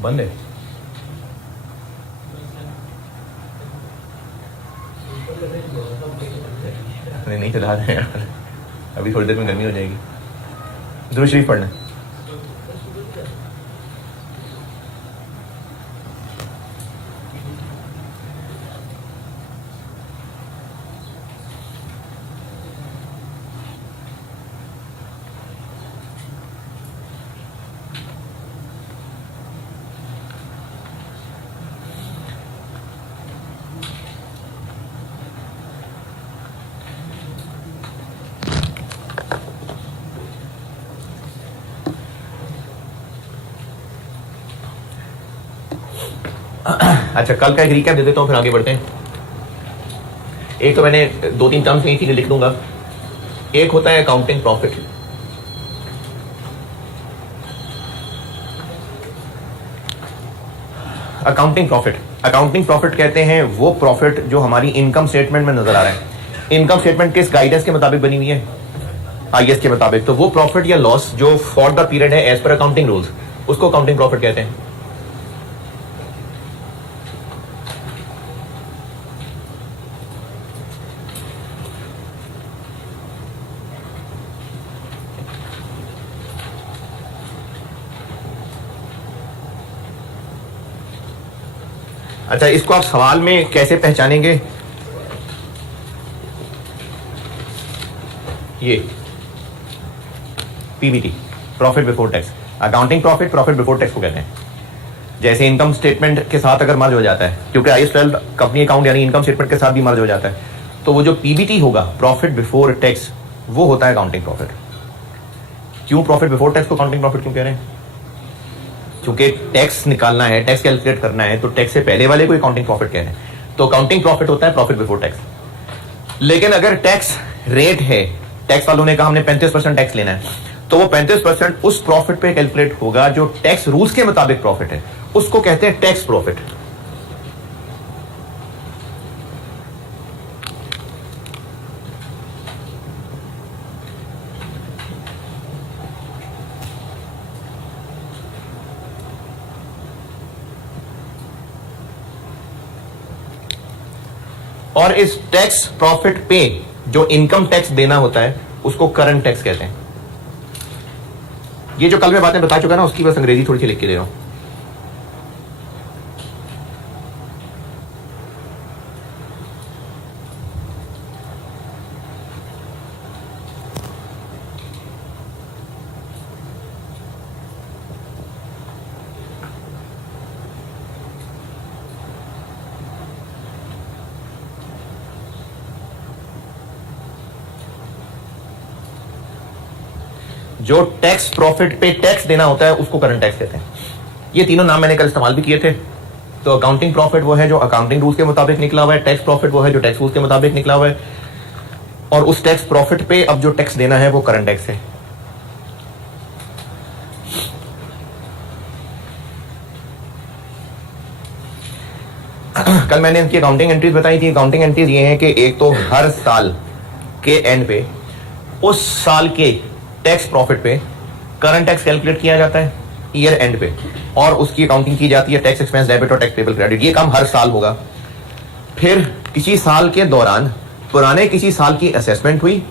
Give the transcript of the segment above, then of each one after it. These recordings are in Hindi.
बंद है। नहीं चला रहे हैं यार, अभी थोड़ी देर में गर्मी हो जाएगी। दुरूद शरीफ पढ़ना। अच्छा, कल का एक रिकैप दे देता हूँ, फिर आगे बढ़ते हैं। एक तो मैंने 2-3 टर्म्स यही चीजें लिख दूंगा। एक होता है अकाउंटिंग प्रॉफिट। अकाउंटिंग प्रॉफिट कहते हैं वो प्रॉफिट जो हमारी इनकम स्टेटमेंट में नजर आ रहा है। इनकम स्टेटमेंट किस गाइडेंस के मुताबिक बनी हुई है? आईएएस के मुताबिक। तो वो प्रॉफिट या लॉस जो फॉर द पीरियड है एज पर अकाउंटिंग रूल्स, उसको अकाउंटिंग प्रॉफिट कहते हैं। अच्छा, इसको आप सवाल में कैसे पहचानेंगे? ये PBT, profit before tax. Accounting profit before tax को कहते हैं। जैसे इनकम स्टेटमेंट के साथ अगर मर्ज हो जाता है, क्योंकि आईएएस 12 कंपनी अकाउंट यानी इनकम स्टेटमेंट के साथ भी मर्ज हो जाता है, तो वो जो पीबीटी होगा, प्रॉफिट बिफोर टैक्स, वो होता है अकाउंटिंग प्रॉफिट। क्यों प्रॉफिट बिफोर टैक्स को अकाउंटिंग प्रॉफिट क्यों कह रहे हैं? क्योंकि टैक्स निकालना है, टैक्स कैलकुलेट करना है, तो टैक्स से पहले वाले को अकाउंटिंग प्रॉफिट कह रहे हैं। तो अकाउंटिंग प्रॉफिट होता है प्रॉफिट बिफोर टैक्स। लेकिन अगर टैक्स रेट है, टैक्स वालों ने कहा हमने 35% टैक्स लेना है, तो वो 35% उस प्रॉफिट पे कैलकुलेट होगा जो टैक्स रूल्स के मुताबिक प्रॉफिट है, उसको कहते हैं टैक्स प्रॉफिट। और इस टैक्स प्रॉफिट पे जो इनकम टैक्स देना होता है उसको करंट टैक्स कहते हैं। ये जो कल मैं बातें बता चुका ना, उसकी बस अंग्रेजी थोड़ी सी लिख के दे रहा हूं। जो टैक्स प्रॉफिट पे टैक्स देना होता है उसको करंट टैक्स कहते हैं। ये तीनों नाम मैंने कल इस्तेमाल भी किए थे। तो अकाउंटिंग प्रॉफिट वो है जो अकाउंटिंग रूल्स के मुताबिक निकला हुआ है, टैक्स प्रॉफिट वो है जो टैक्स रूल्स के मुताबिक निकला हुआ है, और उस टैक्स प्रॉफिट पे अब जो टैक्स देना है वो करंट टैक्स है। कल मैंने इनकी अकाउंटिंग एंट्रीज बताई थी। अकाउंटिंग एंट्रीज ये हैं कि एक तो हर साल के एंड पे उस साल के टैक्स प्रॉफिट पे करंट टैक्स कैलकुलेट किया जाता है ईयर एंड पे, और उसकी अकाउंटिंग की जाती है टैक्स एक्सपेंस डेबिट और टैक्स पेबल क्रेडिट। ये काम हर साल होगा। फिर किसी साल के दौरान पुराने किसी साल की असेसमेंट हुई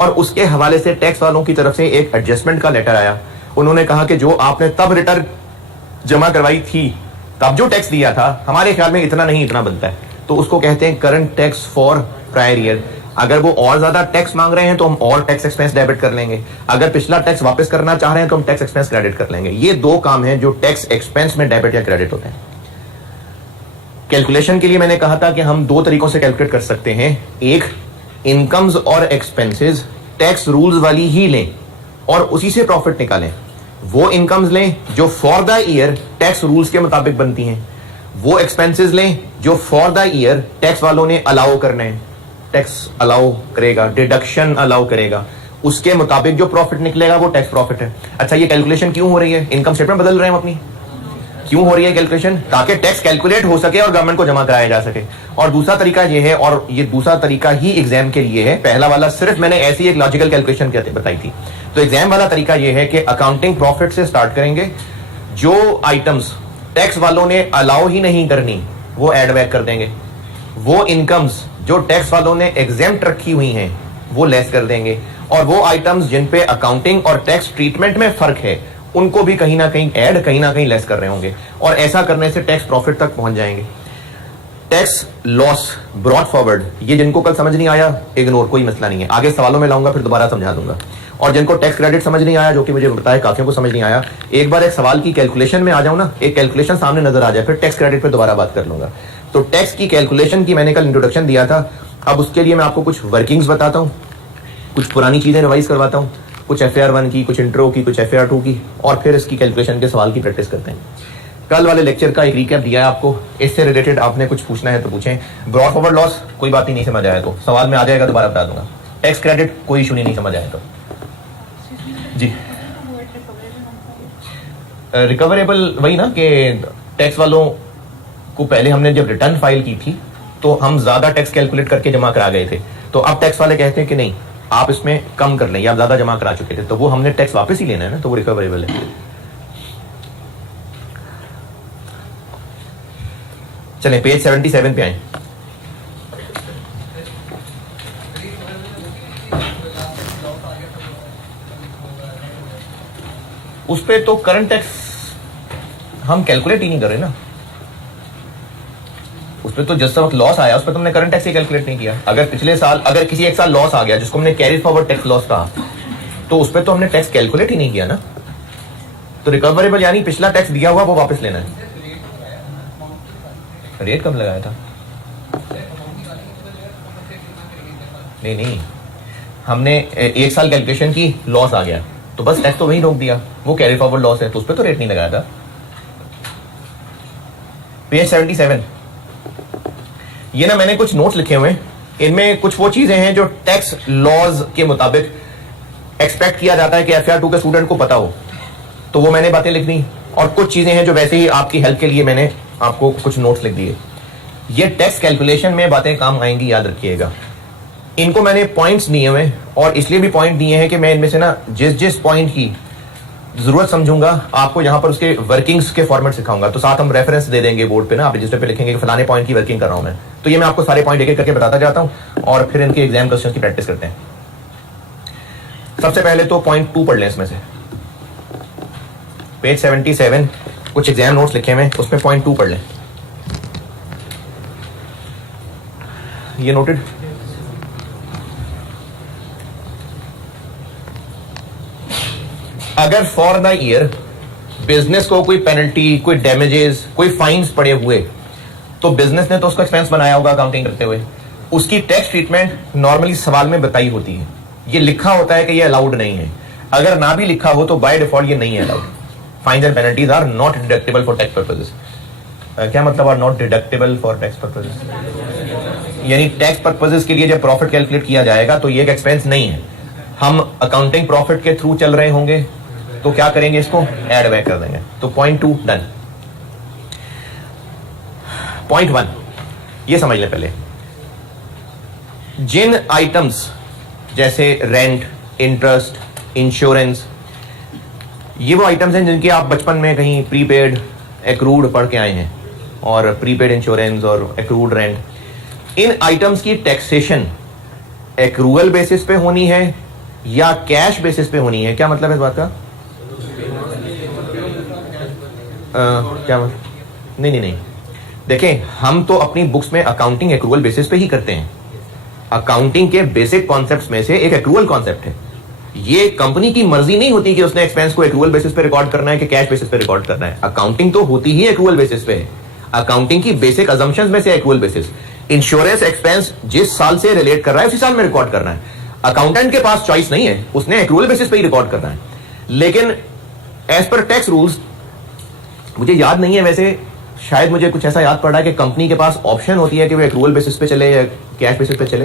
और उसके हवाले से टैक्स वालों की तरफ से एक एडजस्टमेंट का लेटर आया। उन्होंने कहा कि जो आपने तब रिटर्न जमा करवाई थी, तब जो टैक्स दिया था, हमारे ख्याल में इतना नहीं, इतना बनता है, तो उसको कहते हैं current tax for prior year. अगर वो और ज्यादा टैक्स मांग रहे हैं तो हम और टैक्स एक्सपेंस डेबिट कर लेंगे। अगर पिछला टैक्स वापस करना चाह रहे हैं तो हम टैक्स एक्सपेंस क्रेडिट कर लेंगे। ये दो काम हैं जो टैक्स एक्सपेंस में डेबिट या क्रेडिट होते हैं। कैलकुलेशन के लिए मैंने कहा था कि हम दो तरीकों से कैलकुलेट कर सकते हैं। एक, इनकम्स और एक्सपेंसेस टैक्स रूल्स वाली ही लें और उसी से प्रॉफिट निकालें। वो इनकम्स लें जो for the year tax rules के मुताबिक बनती हैं, वो एक्सपेंसेस लें जो फॉर द ईयर टैक्स वालों ने अलाउ करने हैं। टैक्स अलाउ करेगा, डिडक्शन अलाउ करेगा, उसके मुताबिक जो प्रॉफिट निकलेगा वो टैक्स प्रॉफिट है। अच्छा, ये कैलकुलेशन क्यों हो रही है? इनकम स्टेटमेंट बदल रहे हैं हम अपनी, क्यों हो रही है कैलकुलेशन? ताकि टैक्स कैलकुलेट हो सके और गवर्नमेंट को जमा कराया जा सके। और दूसरा तरीका ये है, और ये दूसरा तरीका ही एग्जाम के लिए है, पहला वाला सिर्फ मैंने ऐसी एक लॉजिकल कैलकुलेशन बताई थी। तो एग्जाम वाला तरीका ये है कि अकाउंटिंग प्रॉफिट से स्टार्ट करेंगे। जो आइटम्स टैक्स वालों ने अलाउ ही नहीं करनी वो एड बैक कर देंगे, वो इनकम्स जो टैक्स वालों ने एग्जेम्प्ट रखी हुई हैं वो लेस कर देंगे, और वो आइटम्स जिन पे अकाउंटिंग और टैक्स ट्रीटमेंट में फर्क है उनको भी कहीं ना कहीं ऐड, कहीं ना कहीं लेस कर रहे होंगे, और ऐसा करने से टैक्स प्रॉफिट तक पहुंच जाएंगे। टैक्स लॉस ब्रॉट फॉरवर्ड, ये जिनको कल समझ नहीं आया इग्नोर, कोई मसला नहीं है, आगे सवालों में लाऊंगा फिर दोबारा समझा दूंगा। और जिनको टैक्स क्रेडिट समझ नहीं आया, जो कि मुझे बताया काफियों को समझ नहीं आया, एक बार एक सवाल की कैलकुलेशन में आ जाऊं ना, एक कैलकुलेशन सामने नजर आ जाए, फिर टैक्स क्रेडिट पे दोबारा बात कर लूंगा। तो टैक्स की कैलकुलेशन की मैंने कल इंट्रोडक्शन दिया था, अब उसके लिए मैं आपको कुछ वर्किंग्स बताता हूँ, कुछ पुरानी चीजें रिवाइज करवाता हूँ, कुछ FAR 1 की, कुछ इंट्रो की, कुछ FAR 2 की, और फिर इसकी कैलकुलेशन के सवाल की प्रैक्टिस करते हैं। कल वाले लेक्चर का एक रिकैप दिया है आपको, इससे रिलेटेड आपने कुछ पूछना है तो पूछें। ब्रॉड फॉरवर्ड लॉस कोई बात ही नहीं समझ आया तो सवाल में आ जाएगा, दोबारा बता दूंगा। टैक्स क्रेडिट कोई इशू नहीं समझ आया तो जी। रिकवरेबल वही ना कि टैक्स वालों को पहले हमने जब रिटर्न फाइल की थी तो हम ज्यादा टैक्स कैलकुलेट करके जमा करा गए थे, तो अब टैक्स वाले कहते हैं कि नहीं आप इसमें कम कर लें, आप ज्यादा जमा करा चुके थे, तो वो हमने टैक्स वापस ही लेना है ना, तो वो रिकवरेबल है। चलें पेज 77 पे आए। उस पे तो करंट टैक्स हम कैलकुलेट ही नहीं कर रहे ना, उस पे तो जिस वक्त लॉस आया उस पे तुमने करंट टैक्स ही कैलकुलेट नहीं किया। अगर पिछले साल अगर किसी एक साल लॉस आ गया जिसको हमने कैरी फॉरवर्ड टैक्स लॉस कहा, तो उस पे तो हमने टैक्स कैलकुलेट ही नहीं किया ना। तो रिकवरेबल यानी पिछला टैक्स दिया हुआ वो वापस लेना है। रेट कब लगाया था? नहीं, हमने एक साल कैलकुलेशन की, लॉस आ गया तो बस टैक्स तो वही रोक दिया, वो कैरी फॉरवर्ड लॉस है तो उस पर तो रेट नहीं लगाया था। पेज 77, ये ना मैंने कुछ नोट्स लिखे हुए हैं, इनमें कुछ वो चीजें हैं जो टैक्स लॉज के मुताबिक एक्सपेक्ट किया जाता है कि FAR 2 के स्टूडेंट को पता हो, तो वो मैंने बातें लिख दी, और कुछ चीजें हैं जो वैसे ही आपकी हेल्प के लिए मैंने आपको कुछ नोट्स लिख दिए। ये टैक्स कैलकुलेशन में बातें काम आएंगी, याद रखिएगा। इनको मैंने पॉइंट्स दिए हुए, और इसलिए भी पॉइंट दिए हैं कि मैं इनमें से ना जिस पॉइंट की जरूरत समझूंगा आपको यहाँ पर उसके वर्किंग्स के फॉर्मेट सिखाऊंगा, तो साथ हम रेफरेंस दे देंगे बोर्ड पे ना, आप रजिस्टर पे लिखेंगे कि फलाने पॉइंट की वर्किंग कर रहा हूं मैं, तो ये मैं आपको सारे पॉइंट एक एक करके बताता जाता हूं और फिर इनके एग्जाम क्वेश्चन की प्रैक्टिस करते हैं। सबसे पहले तो पॉइंट 2 पढ़ लें इसमें से, पेज 77 कुछ एग्जाम नोट्स लिखे हुए, उसमें पॉइंट 2 पढ़ लें। ये नोटेड? अगर फॉर द ईयर बिजनेस को कोई पेनल्टी, कोई डैमेजेस, कोई फाइन्स पड़े हुए, तो बिजनेस ने तो उसका एक्सपेंस बनाया होगा अकाउंटिंग करते हुए, उसकी टैक्स ट्रीटमेंट नॉर्मली सवाल में बताई होती है, ये लिखा होता है कि ये अलाउड नहीं है। अगर ना भी लिखा हो तो बाय डिफॉल्ट ये नहीं है allowed. Fines and penalties are not deductible for tax purposes. क्या मतलब are not deductible for tax purposes? यानी टैक्स पर्पसेस के लिए जब प्रॉफिट कैलकुलेट किया जाएगा तो ये एक एक्सपेंस नहीं है। हम अकाउंटिंग प्रॉफिट के थ्रू चल रहे होंगे तो क्या करेंगे, इसको ऐड बैक कर देंगे। तो पॉइंट 2 डन। पॉइंट 1 ये समझ लें पहले, जिन आइटम्स जैसे रेंट, इंटरेस्ट, इंश्योरेंस, ये वो आइटम्स हैं जिनके आप बचपन में कहीं प्रीपेड, एक्रूड पढ़ के आए हैं, और प्रीपेड इंश्योरेंस और एक्रूड रेंट, इन आइटम्स की टैक्सेशन एक्रूअल बेसिस पे होनी है या कैश बेसिस पे होनी है? क्या मतलब है इस बात का? क्या मतलब? नहीं, देखें, हम तो अपनी बुक्स में अकाउंटिंग एक्रूअल बेसिस पे ही करते हैं। अकाउंटिंग के बेसिक कॉन्सेप्ट्स में से एक एक्रूअल कॉन्सेप्ट है। ये कंपनी की मर्जी नहीं होती कि उसने एक्सपेंस को एक्रूअल बेसिस पे रिकॉर्ड करना है कि कैश बेसिस पे रिकॉर्ड करना है। अकाउंटिंग तो होती ही एक्रूअल बेसिस पे है। अकाउंटिंग की बेसिक अजम्पशंस में से एक्रूअल बेसिस। इंश्योरेंस एक्सपेंस जिस साल से रिलेट कर रहा है उसी साल में रिकॉर्ड करना है। अकाउंटेंट के पास चॉइस नहीं है, उसने एक्रूअल बेसिस पे ही रिकॉर्ड करना है। लेकिन एज पर टैक्स रूल्स, मुझे याद नहीं है, वैसे शायद मुझे कुछ ऐसा याद पड़ा कि कंपनी के पास ऑप्शन होती है कि वो एक्रूअल बेसिस पे चले या कैश बेसिस पे चले।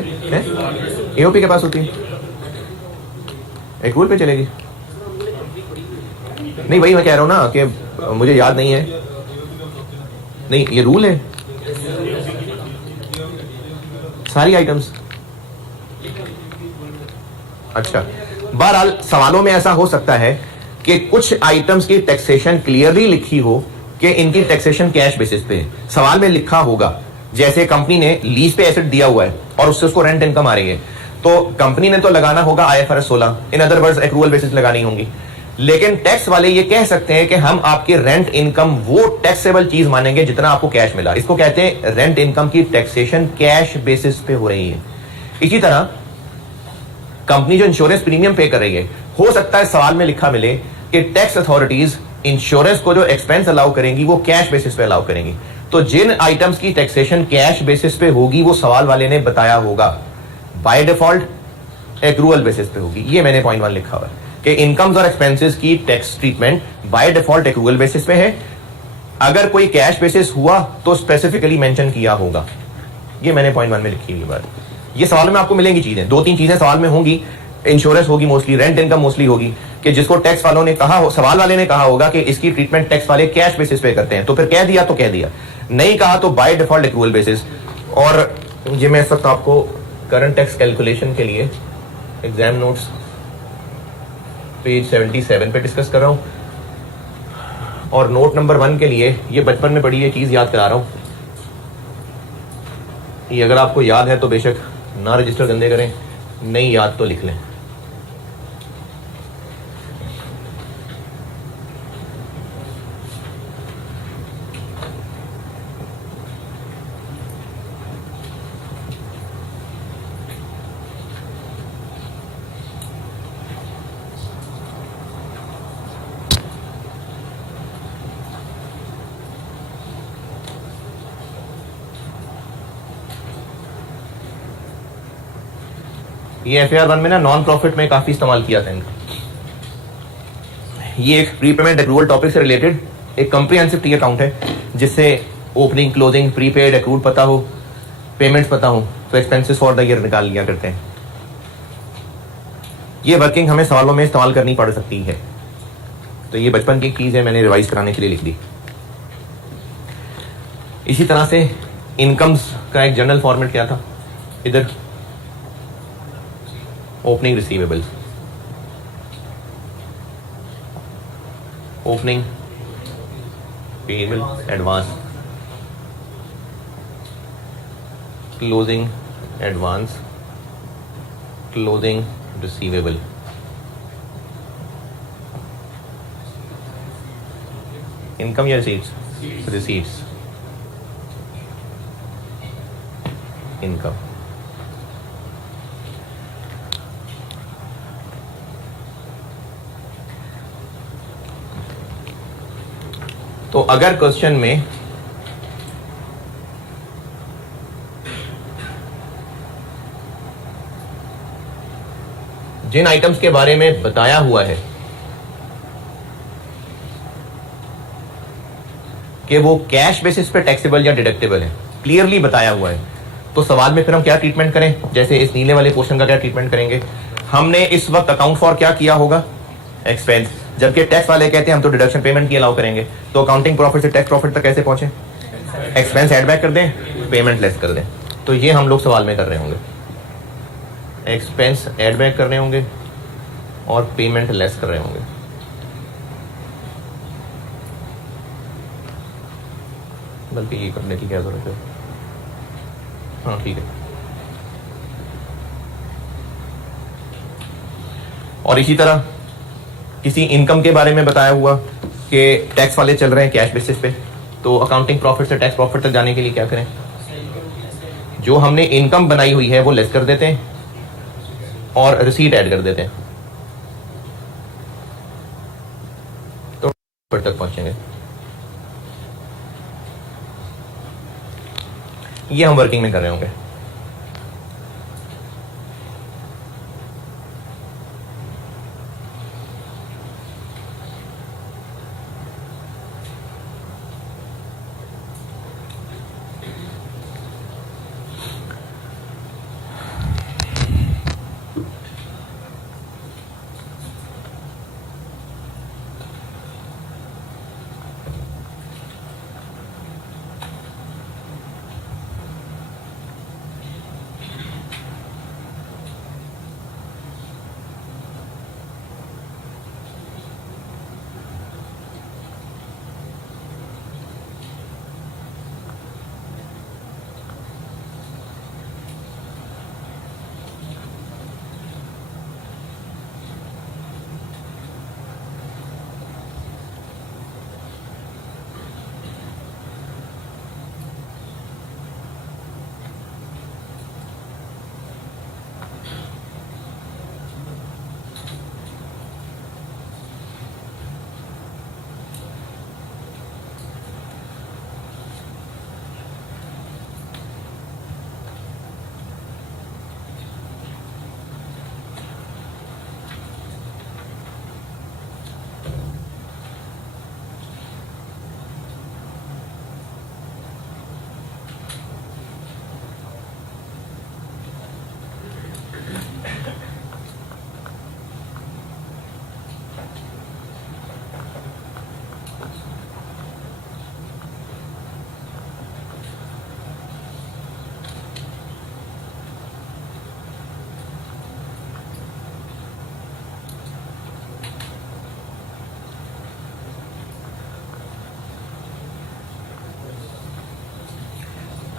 एओपी के पास होती है, एक्रूअल पे चलेगी। नहीं, वही मैं कह रहा हूं ना कि मुझे याद नहीं है। नहीं, ये रूल है सारी आइटम्स। अच्छा, बहरहाल सवालों में ऐसा हो सकता है कि कुछ आइटम्स की टैक्सेशन क्लियरली लिखी हो कि इनकी टैक्सेशन कैश बेसिस पे है। सवाल में लिखा होगा जैसे कंपनी ने लीज पे एसेट दिया हुआ है और उससे उसको रेंट इनकम आ रही है, तो कंपनी ने तो लगाना होगा IFRS 16, in other words accrual basis लगानी होंगी। लेकिन टैक्स वाले ये कह सकते हैं कि हम आपकी रेंट इनकम वो टैक्सेबल चीज मानेंगे जितना आपको कैश मिला। इसको कहते हैं रेंट इनकम की टैक्सेशन कैश बेसिस पे हो रही है। इसी तरह कंपनी जो इंश्योरेंस प्रीमियम पे कर रही है, हो सकता है सवाल में लिखा मिले कि टैक्स अथॉरिटीज इंश्योरेंस को जो एक्सपेंस अलाउ करेंगी वो कैश बेसिस पे अलाउ करेंगी। तो जिन आइटम्स की टैक्सेशन कैश बेसिस पे होगी वो सवाल वाले ने बताया होगा बाय डिफॉल्ट एक्रूअल बेसिस पे होगी। ये मैंने पॉइंट 1 लिखा हुआ है कि इनकम्स और एक्सपेंसेस की tax treatment by default accrual basis पे है। अगर कोई कैश बेसिस हुआ तो स्पेसिफिकली मेंशन किया होगा। ये मैंने पॉइंट 1 में लिखी हुई बात। ये सवाल में आपको मिलेंगी चीजें, 2-3 चीजें सवाल में होंगी। इंश्योरेंस होगी मोस्टली, रेंट इनकम मोस्टली होगी, कि जिसको टैक्स वालों ने कहा हो, सवाल वाले ने कहा होगा कि इसकी ट्रीटमेंट टैक्स वाले कैश बेसिस पे करते हैं, तो फिर कह दिया तो कह दिया, नहीं कहा तो बाय डिफॉल्ट एक्रूअल बेसिस। और ये मैं इस वक्त आपको करंट टैक्स कैलकुलेशन के लिए एग्जाम नोट्स पेज 77 पे डिस्कस कर रहा हूं, और नोट नंबर 1 के लिए ये बचपन में पढ़ी ये चीज याद करा रहा हूं। ये अगर आपको याद है तो बेशक ना रजिस्टर गंदे करें, नहीं याद तो लिख लें। ये FAR 1 में ना नॉन प्रॉफिट में काफी इस्तेमाल किया था इनका। ये एक प्रीपेमेंट एक्रूअल टॉपिक से रिलेटेड एक कॉम्प्रिहेंसिव टी अकाउंट है, जिससे ओपनिंग, क्लोजिंग, प्रीपेड, एक्रूड पता हो, पेमेंट्स पता हो, तो एक्सपेंसेस फॉर द ईयर निकाल लिया करते हैं। ये वर्किंग हमें सवालों में इस्तेमाल करनी पड़ सकती है, तो ये बचपन की चीज है, मैंने रिवाइज कराने के लिए लिख दी। इसी तरह से इनकम्स का एक जनरल फॉर्मेट क्या था, इधर opening receivables, opening payable advance, closing advance, closing receivable. Income या रिसीट्स? Receipts, income. तो अगर क्वेश्चन में जिन आइटम्स के बारे में बताया हुआ है कि वो कैश बेसिस पे टैक्सेबल या डिडक्टेबल है, क्लियरली बताया हुआ है, तो सवाल में फिर हम क्या ट्रीटमेंट करें? जैसे इस नीले वाले पोर्शन का क्या ट्रीटमेंट करेंगे? हमने इस वक्त अकाउंट फॉर क्या किया होगा? एक्सपेंस। जबकि टैक्स वाले कहते हैं हम तो डिडक्शन पेमेंट की अलाउ करेंगे, तो अकाउंटिंग प्रॉफिट से टैक्स प्रॉफिट तक कैसे पहुंचे? एक्सपेंस ऐड बैक कर दें, पेमेंट लेस कर दें। तो ये हम लोग सवाल में कर रहे होंगे, एक्सपेंस ऐड बैक कर रहे होंगे और पेमेंट लेस कर रहे होंगे। बल्कि ये करने की क्या जरूरत है? हाँ ठीक है। और इसी तरह किसी इनकम के बारे में बताया हुआ कि टैक्स वाले चल रहे हैं कैश बेसिस पे, तो अकाउंटिंग प्रॉफिट से टैक्स प्रॉफिट तक जाने के लिए क्या करें? जो हमने इनकम बनाई हुई है वो लेस कर देते हैं और रिसीट ऐड कर देते हैं, तो प्रॉफिट तक पहुंचेंगे। ये हम वर्किंग में कर रहे होंगे।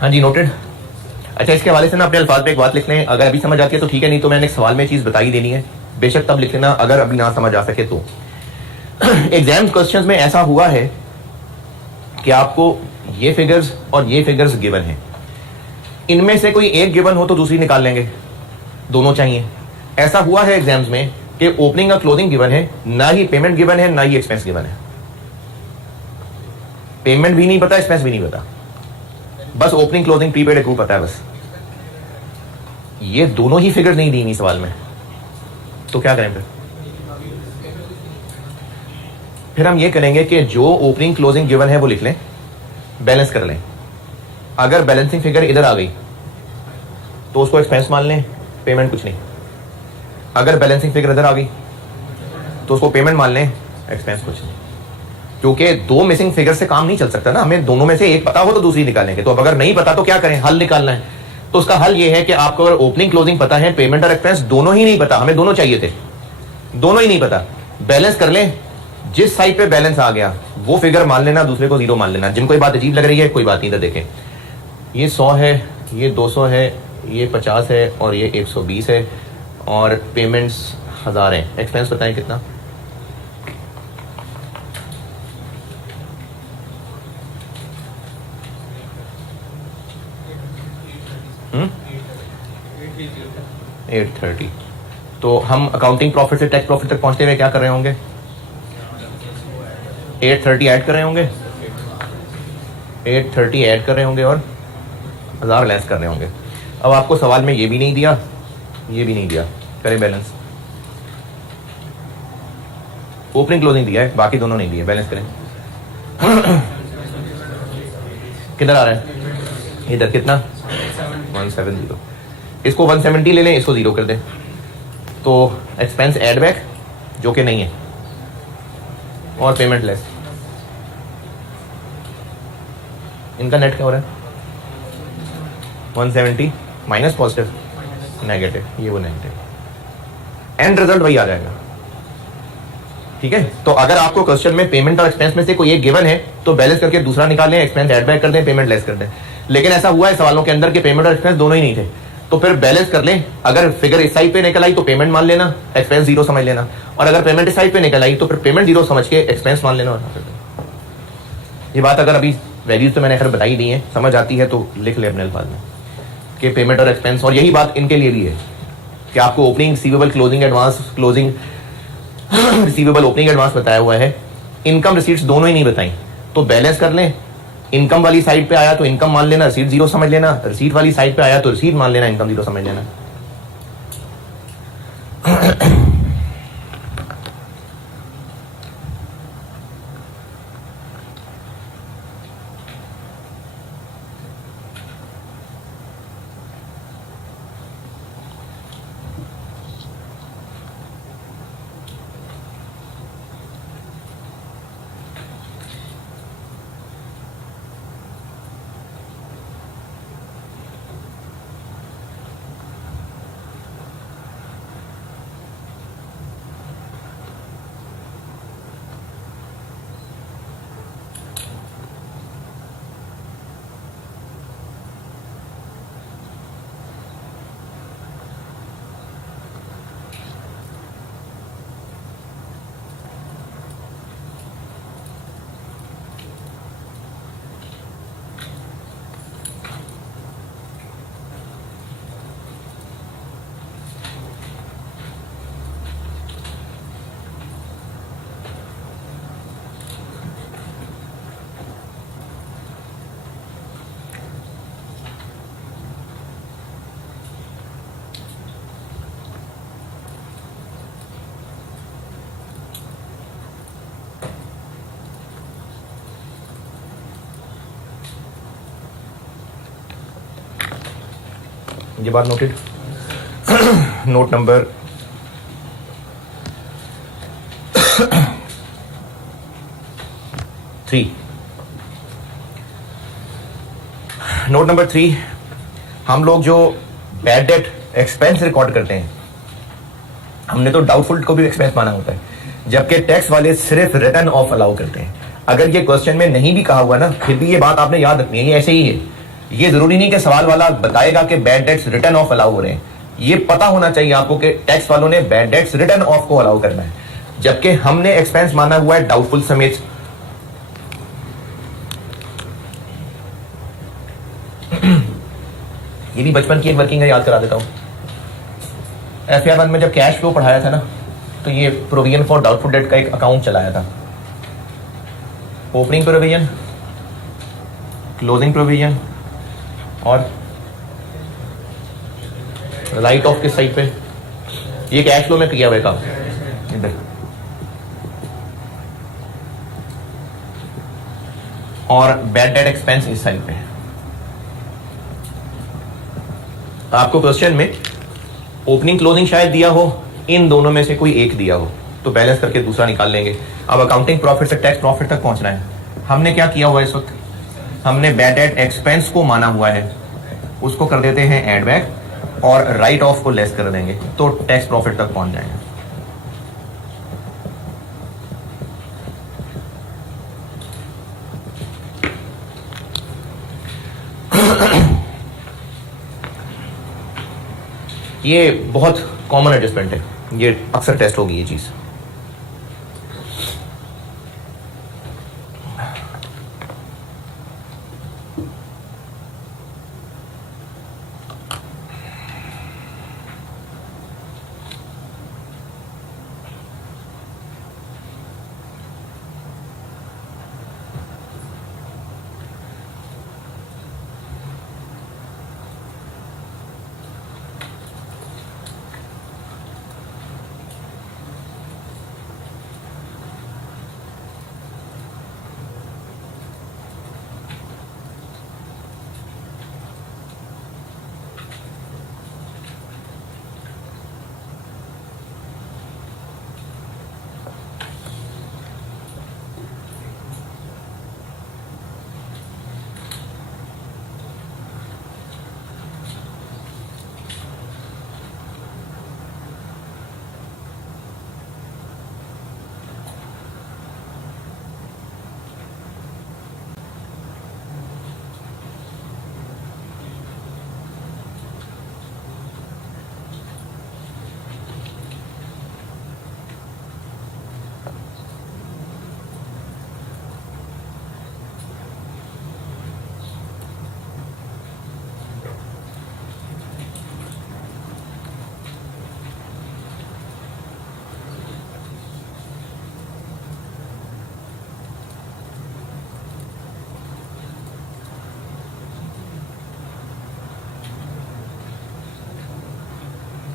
हाँ जी, नोटेड। अच्छा, इसके हवाले से ना अपने अल्फाज पे एक बात लिख लें, अगर अभी समझ आती है तो ठीक है, नहीं तो मैंने एक सवाल में चीज़ बता ही देनी है, बेशक तब लिख लेना अगर अभी ना समझ आ सके तो। एग्जाम क्वेश्चंस में ऐसा हुआ है कि आपको ये फिगर्स और ये फिगर्स गिवन है, इनमें से कोई एक गिवन हो तो दूसरी निकाल लेंगे, दोनों चाहिए। ऐसा हुआ है एग्जाम्स में कि ओपनिंग और क्लोजिंग गिवन है, ना ही पेमेंट गिवन है ना ही एक्सपेंस गिवन है। पेमेंट भी नहीं पता, एक्सपेंस भी नहीं पता, बस ओपनिंग क्लोजिंग प्रीपेड एक्रू पता है बस। ये दोनों ही फिगर नहीं दी इस सवाल में, तो क्या करें फिर हम ये करेंगे कि जो ओपनिंग क्लोजिंग गिवन है वो लिख लें, बैलेंस कर लें। अगर बैलेंसिंग फिगर इधर आ गई तो उसको एक्सपेंस मान लें, पेमेंट कुछ नहीं। अगर बैलेंसिंग फिगर इधर आ गई तो उसको पेमेंट मान लें, एक्सपेंस कुछ नहीं। क्योंकि दो मिसिंग फिगर से काम नहीं चल सकता ना, हमें दोनों में से एक पता हो तो दूसरी निकालेंगे। तो अब अगर नहीं पता तो क्या करें, हल निकालना है। तो उसका हल ये है कि आपको अगर ओपनिंग क्लोजिंग पता है, पेमेंट और एक्सपेंस दोनों ही नहीं पता, हमें दोनों चाहिए थे, दोनों ही नहीं पता, बैलेंस कर लें। जिस साइड पे बैलेंस आ गया वो फिगर मान लेना, दूसरे को जीरो मान लेना। जिनको ये बात अजीब लग रही है कोई बात नहीं, इधर देखें, ये 100 है, ये 200 है, ये 50 है और ये 120 है और पेमेंट्स 1000 है। एक्सपेंस बताएं कितना? हम्म, 830। तो हम अकाउंटिंग प्रॉफिट से टैक्स प्रॉफिट तक पहुंचते हुए क्या कर रहे होंगे? 830 ऐड कर रहे होंगे, 830 ऐड कर रहे होंगे और 1000 लेस कर रहे होंगे। अब आपको सवाल में ये भी नहीं दिया, ये भी नहीं दिया, करें बैलेंस। ओपनिंग क्लोजिंग दिया है, बाकी दोनों नहीं दिए, बैलेंस करें। किधर आ रहा है? इधर कितना? 170। इसको 170 ले लें, इसको 0 कर दें, तो एक्सपेंस एड बैक जो कि नहीं है और पेमेंट लेस। इनका नेट क्या हो रहा है? 170 माइनस पॉजिटिव नेगेटिव, ये वो नेगेटिव, एंड रिजल्ट वही आ जाएगा। ठीक है, तो अगर आपको क्वेश्चन में पेमेंट और एक्सपेंस में से कोई एक गिवन है तो बैलेंस करके दूसरा निकालें, एक्सपेंस ऐड बैक कर दें, पेमेंट लेस कर दें। लेकिन ऐसा हुआ है सवालों के अंदर कि पेमेंट और एक्सपेंस दोनों ही नहीं थे, तो फिर बैलेंस कर लें। अगर फिगर इस साइड पे निकल आई तो पेमेंट मान लेना, एक्सपेंस 0 समझ लेना, और अगर पेमेंट इस साइड पे निकल आई तो फिर पेमेंट 0 समझ के एक्सपेंस मान लेना। ये बात अगर अभी वैल्यूज तो मैंने खैर बताई दी है, समझ आती है तो लिख ले अपने अल्फाज में कि पेमेंट और एक्सपेंस। और यही बात इनके लिए भी है कि आपको opening receivable, closing advance, closing receivable, opening advance बताया हुआ है, इनकम रिसीट्स दोनों ही नहीं बताई, तो बैलेंस कर लें। इनकम वाली साइड पे आया तो इनकम मान लेना, रिसीट 0 समझ लेना, रिसीट वाली साइड पे आया तो रिसीट मान लेना, इनकम 0 समझ लेना। ये बात noted. Note number 3, note number 3, हम लोग जो बैड डेट एक्सपेंस रिकॉर्ड करते हैं, हमने तो डाउटफुल को भी एक्सपेंस माना होता है, जबकि टैक्स वाले सिर्फ रिटर्न ऑफ अलाउ करते हैं। अगर ये क्वेश्चन में नहीं भी कहा हुआ ना, फिर भी ये बात आपने याद रखनी है, ये ऐसे ही है। ये जरूरी नहीं कि सवाल वाला बताएगा कि bad debts return of allow हो रहे हैं, ये पता होना चाहिए आपको कि टैक्स वालों ने बैड डेट्स रिटर्न ऑफ को अलाउ करना है, जबकि हमने एक्सपेंस माना हुआ है डाउटफुल समेत। ये भी बचपन की एक वर्किंग है, याद करा देता हूं। FR 1 में जब कैश फ्लो पढ़ाया था ना, तो ये प्रोविजन फॉर डाउटफुल डेट का एक अकाउंट चलाया था। ओपनिंग प्रोविजन, क्लोजिंग प्रोविजन और राइट ऑफ किस साइड पे? ये कैश फ्लो में किया हुआ काम इधर। और बैड डेट एक्सपेंस इस साइड पे। आपको क्वेश्चन में ओपनिंग क्लोजिंग शायद दिया हो, इन दोनों में से कोई एक दिया हो, तो बैलेंस करके दूसरा निकाल लेंगे। अब अकाउंटिंग प्रॉफिट से टैक्स प्रॉफिट तक पहुंचना है। हमने क्या किया हुआ है इस वक्त? हमने बैड डेट एक्सपेंस को माना हुआ है, उसको कर देते हैं एड बैक और राइट ऑफ को लेस कर देंगे, तो टैक्स प्रॉफिट तक पहुंच जाएंगे। ये बहुत कॉमन एडजस्टमेंट है, ये अक्सर टेस्ट होगी ये चीज।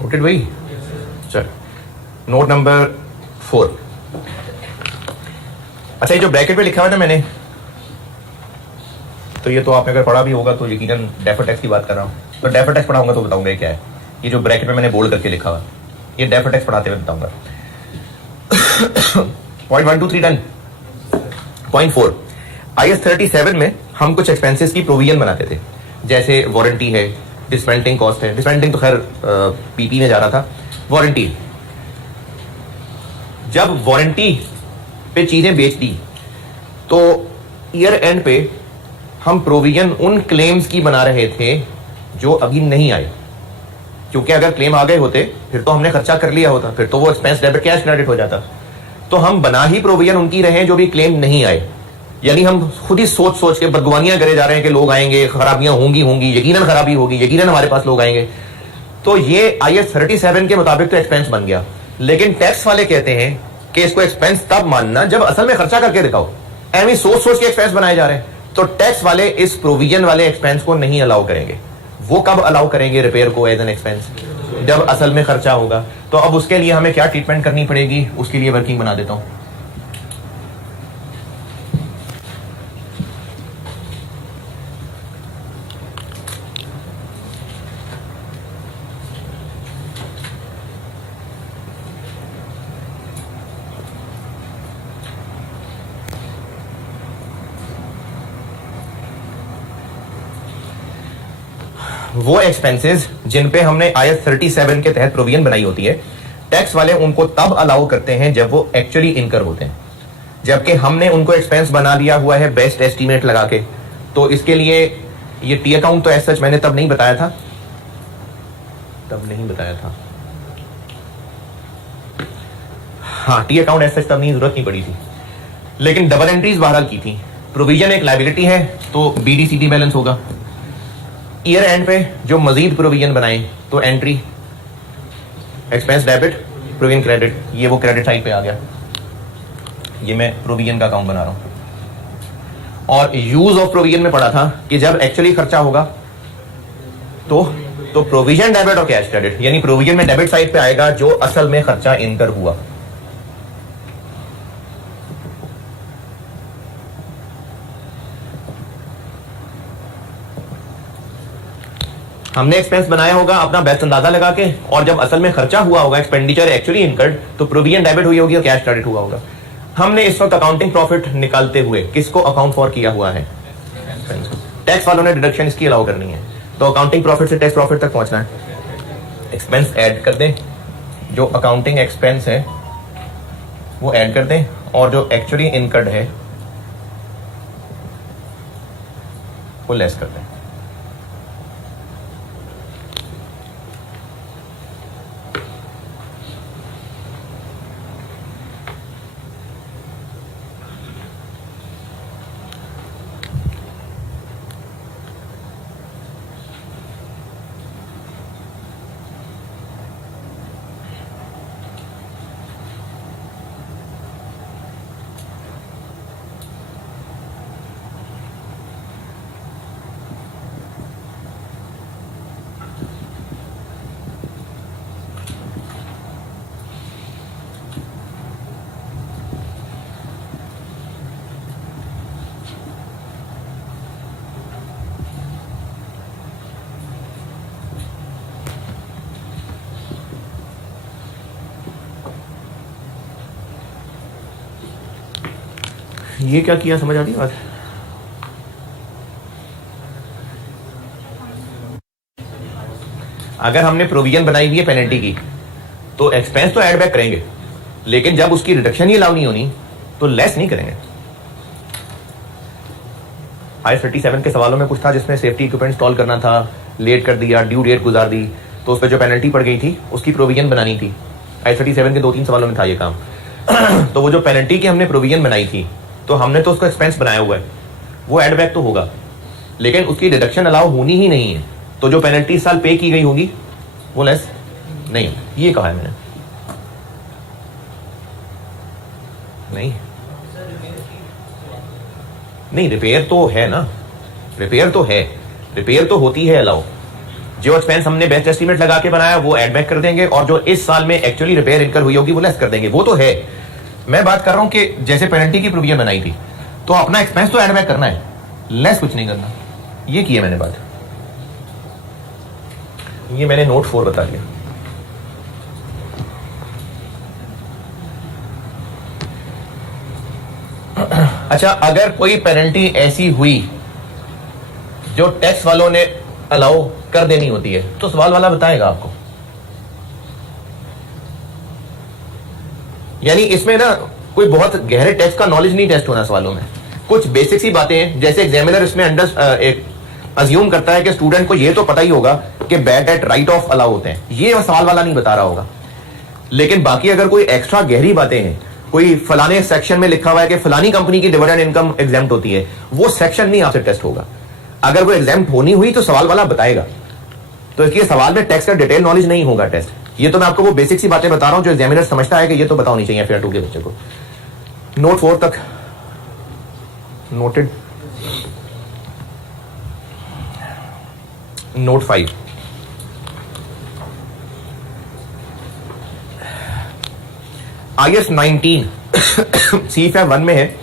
नोटेड भाई? चल, नोट नंबर 4। अच्छा, ये जो ब्रैकेट पे लिखा हुआ है ना मैंने, तो ये तो आपने अगर पढ़ा भी होगा तो यकीनन डेफर्ड टैक्स की बात कर रहा हूँ, तो डेफर्ड टैक्स पढ़ाऊंगा तो बताऊंगा क्या है। ये जो ब्रैकेट में मैंने बोल्ड करके लिखा हुआ, ये डेफर्ड टैक्स पढ़ाते हुए बताऊंगा। Point 1 2 3 done. पॉइंट 4, IAS 37 में हम कुछ एक्सपेंसेस की प्रोविजन बनाते थे, जैसे वारंटी है, डिस्मेंटलिंग कॉस्ट है। डिस्मेंटलिंग तो खैर पीपी में जा रहा था। वारंटी, जब वारंटी पे चीजें बेच दी तो ईयर एंड पे हम प्रोविजन उन क्लेम्स की बना रहे थे जो अभी नहीं आए, क्योंकि अगर क्लेम आ गए होते फिर तो हमने खर्चा कर लिया होता, फिर तो वो एक्सपेंस डेबिट कैश क्रेडिट हो जाता। तो हम बना ही प्रोविजन उनकी रहे जो भी क्लेम नहीं आए, यानी हम खुद ही सोच सोच के बदगुमानियां करे जा रहे हैं कि लोग आएंगे, खराबियां होंगी, यकीनन खराबी होगी, यकीनन हमारे पास लोग आएंगे। तो ये IAS 37 के मुताबिक तो एक्सपेंस बन गया, लेकिन टैक्स वाले कहते हैं कि इसको एक्सपेंस तब मानना जब असल में खर्चा करके दिखाओ। एवं सोच सोच के एक्सपेंस बनाए जा रहे हैं, तो टैक्स वाले इस प्रोविजन वाले एक्सपेंस को नहीं अलाउ करेंगे। वो कब अलाउ करेंगे रिपेयर को एज एन एक्सपेंस? जब असल में खर्चा होगा। तो अब उसके लिए हमें क्या ट्रीटमेंट करनी पड़ेगी, उसके लिए वर्किंग बना देता हूं। वो एक्सपेंसेस जिन पे हमने IAS 37 के तहत प्रोविजन बनाई होती है, टैक्स वाले उनको तब अलाउ करते हैं जब वो एक्चुअली इनकर होते हैं, जबकि हमने उनको एक्सपेंस बना दिया हुआ है बेस्ट एस्टीमेट लगा के। तो इसके लिए ये टी अकाउंट तो ऐसा सच मैंने तब नहीं बताया था, हाँ टी अकाउंट ऐसा तब नहीं, जरूरत नहीं पड़ी थी, लेकिन डबल एंट्रीज बहरहाल की थी। प्रोविजन एक लायबिलिटी है तो बीडीसीडी बैलेंस होगा। ईयर एंड पे जो मजीद प्रोविजन बनाए तो entry expense debit provision credit, ये वो क्रेडिट साइड पे आ गया। ये मैं प्रोविजन का अकाउंट बना रहा हूं। और यूज ऑफ प्रोविजन में पढ़ा था कि जब एक्चुअली खर्चा होगा तो प्रोविजन डेबिट और कैश क्रेडिट, यानी प्रोविजन में डेबिट साइड पे आएगा जो असल में खर्चा इनकर हुआ। हमने एक्सपेंस बनाया होगा अपना बेस्ट अंदाजा लगा के, और जब असल में खर्चा हुआ होगा, एक्सपेंडिचर एक्चुअली इनकर्ड, तो प्रोविजन डेबिट हुई होगी और कैश क्रेडिट हुआ होगा। हमने इस वक्त अकाउंटिंग प्रॉफिट निकालते हुए किसको अकाउंट फॉर किया हुआ है? टैक्स वालों ने डिडक्शन इसकी अलाउ करनी है, तो अकाउंटिंग प्रॉफिट से टैक्स प्रॉफिट तक पहुंचना है। एक्सपेंस ऐड कर दें, जो अकाउंटिंग एक्सपेंस है वो ऐड कर दें, और जो एक्चुअली इनकर्ड है वो लेस कर दें। ये क्या किया, समझ आती बात? अगर हमने प्रोविजन बनाई हुई है पेनल्टी की तो एक्सपेंस तो ऐड बैक करेंगे, लेकिन जब उसकी रिडक्शन ही अलाउ नहीं होनी तो लेस नहीं करेंगे। I-37 के सवालों में कुछ था जिसमें सेफ्टी इक्विपमेंट इंस्टॉल करना था, लेट कर दिया, ड्यू डेट गुजार दी, तो उस पर जो पेनल्टी पड़ गई थी उसकी प्रोविजन बनानी थी। I-37 के 2-3 सवालों में था ये काम। तो वो जो पेनल्टी की हमने प्रोविजन बनाई थी, तो हमने तो उसको एक्सपेंस बनाया हुआ है, वो एड बैक तो होगा, लेकिन उसकी डिडक्शन अलाउ होनी ही नहीं है, तो जो पेनल्टी इस साल पे की गई होगी वो लेस नहीं होगी। ये कहा है मैंने, नहीं रिपेयर तो है ना, रिपेयर तो होती है अलाउ। जो एक्सपेंस हमने बेस्ट एस्टीमेट लगा के बनाया वो एड बैक कर देंगे, और जो इस साल में एक्चुअली रिपेयर इनकर हुई होगी वो लेस कर देंगे, वो तो है। मैं बात कर रहा हूं कि जैसे पेनल्टी की प्रोविजन बनाई थी तो अपना एक्सपेंस तो ऐड बैक करना है, लेस कुछ नहीं करना। ये की है मैंने बात, ये मैंने नोट 4 बता दिया। अच्छा, अगर कोई पेनल्टी ऐसी हुई जो टैक्स वालों ने अलाउ कर देनी होती है तो सवाल वाला बताएगा आपको। यानी इसमें ना कोई बहुत गहरे टेस्ट का नॉलेज नहीं टेस्ट होना सवालों में, कुछ बेसिक सी बातें हैं। जैसे एग्जामिनर इसमें एक अज्यूम करता है कि स्टूडेंट को ये तो पता ही होगा कि bad debt right of allow होते हैं, ये सवाल वाला नहीं बता रहा होगा। लेकिन बाकी अगर कोई एक्स्ट्रा गहरी बातें हैं, कोई फलाने सेक्शन में लिखा हुआ है कि फलानी कंपनी की डिविडेंड इनकम एग्जेम्प्ट होती है, वो सेक्शन नहीं आपसे टेस्ट होगा। अगर वो एग्जेम्प्ट होनी हुई तो सवाल वाला बताएगा, तो इसलिए सवाल में टैक्स का डिटेल नॉलेज नहीं होगा टेस्ट। ये तो मैं आपको वो बेसिक सी बातें बता रहा हूं जो एग्जामिनर समझता है कि ये तो पता होनी चाहिए FAR 2 के बच्चे को। नोट 4 तक नोटेड। नोट 5, IS 19 CFA 1 में है,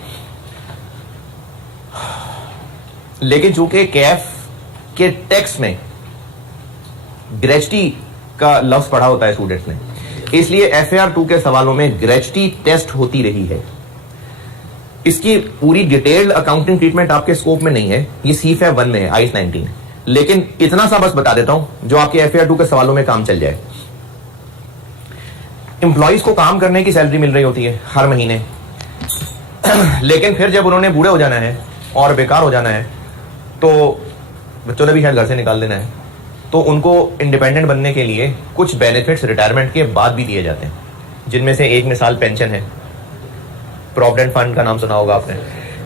लेकिन चूंकि कैफ के टेक्स्ट में ग्रेचुटी का लफ्ज पढ़ा होता है स्टूडेंट्स ने, इसलिए FAR 2 के सवालों में ग्रेचुटी टेस्ट होती रही है। इसकी पूरी डिटेल्ड अकाउंटिंग ट्रीटमेंट आपके स्कोप में नहीं है, ये CFA 1 में है IS 19। लेकिन इतना सा बस बता देता हूं जो आपके FAR 2 के सवालों में काम चल जाए। एम्प्लॉइज को काम करने की सैलरी मिल रही होती है हर महीने, लेकिन फिर जब उन्होंने बूढ़े हो जाना है और बेकार हो जाना है तो बच्चों ने भी शायद घर से निकाल देना है, तो उनको इंडिपेंडेंट बनने के लिए कुछ बेनिफिट्स रिटायरमेंट के बाद भी दिए जाते हैं, जिनमें से एक मिसाल पेंशन है, प्रोविडेंट फंड का नाम सुना होगा आपने।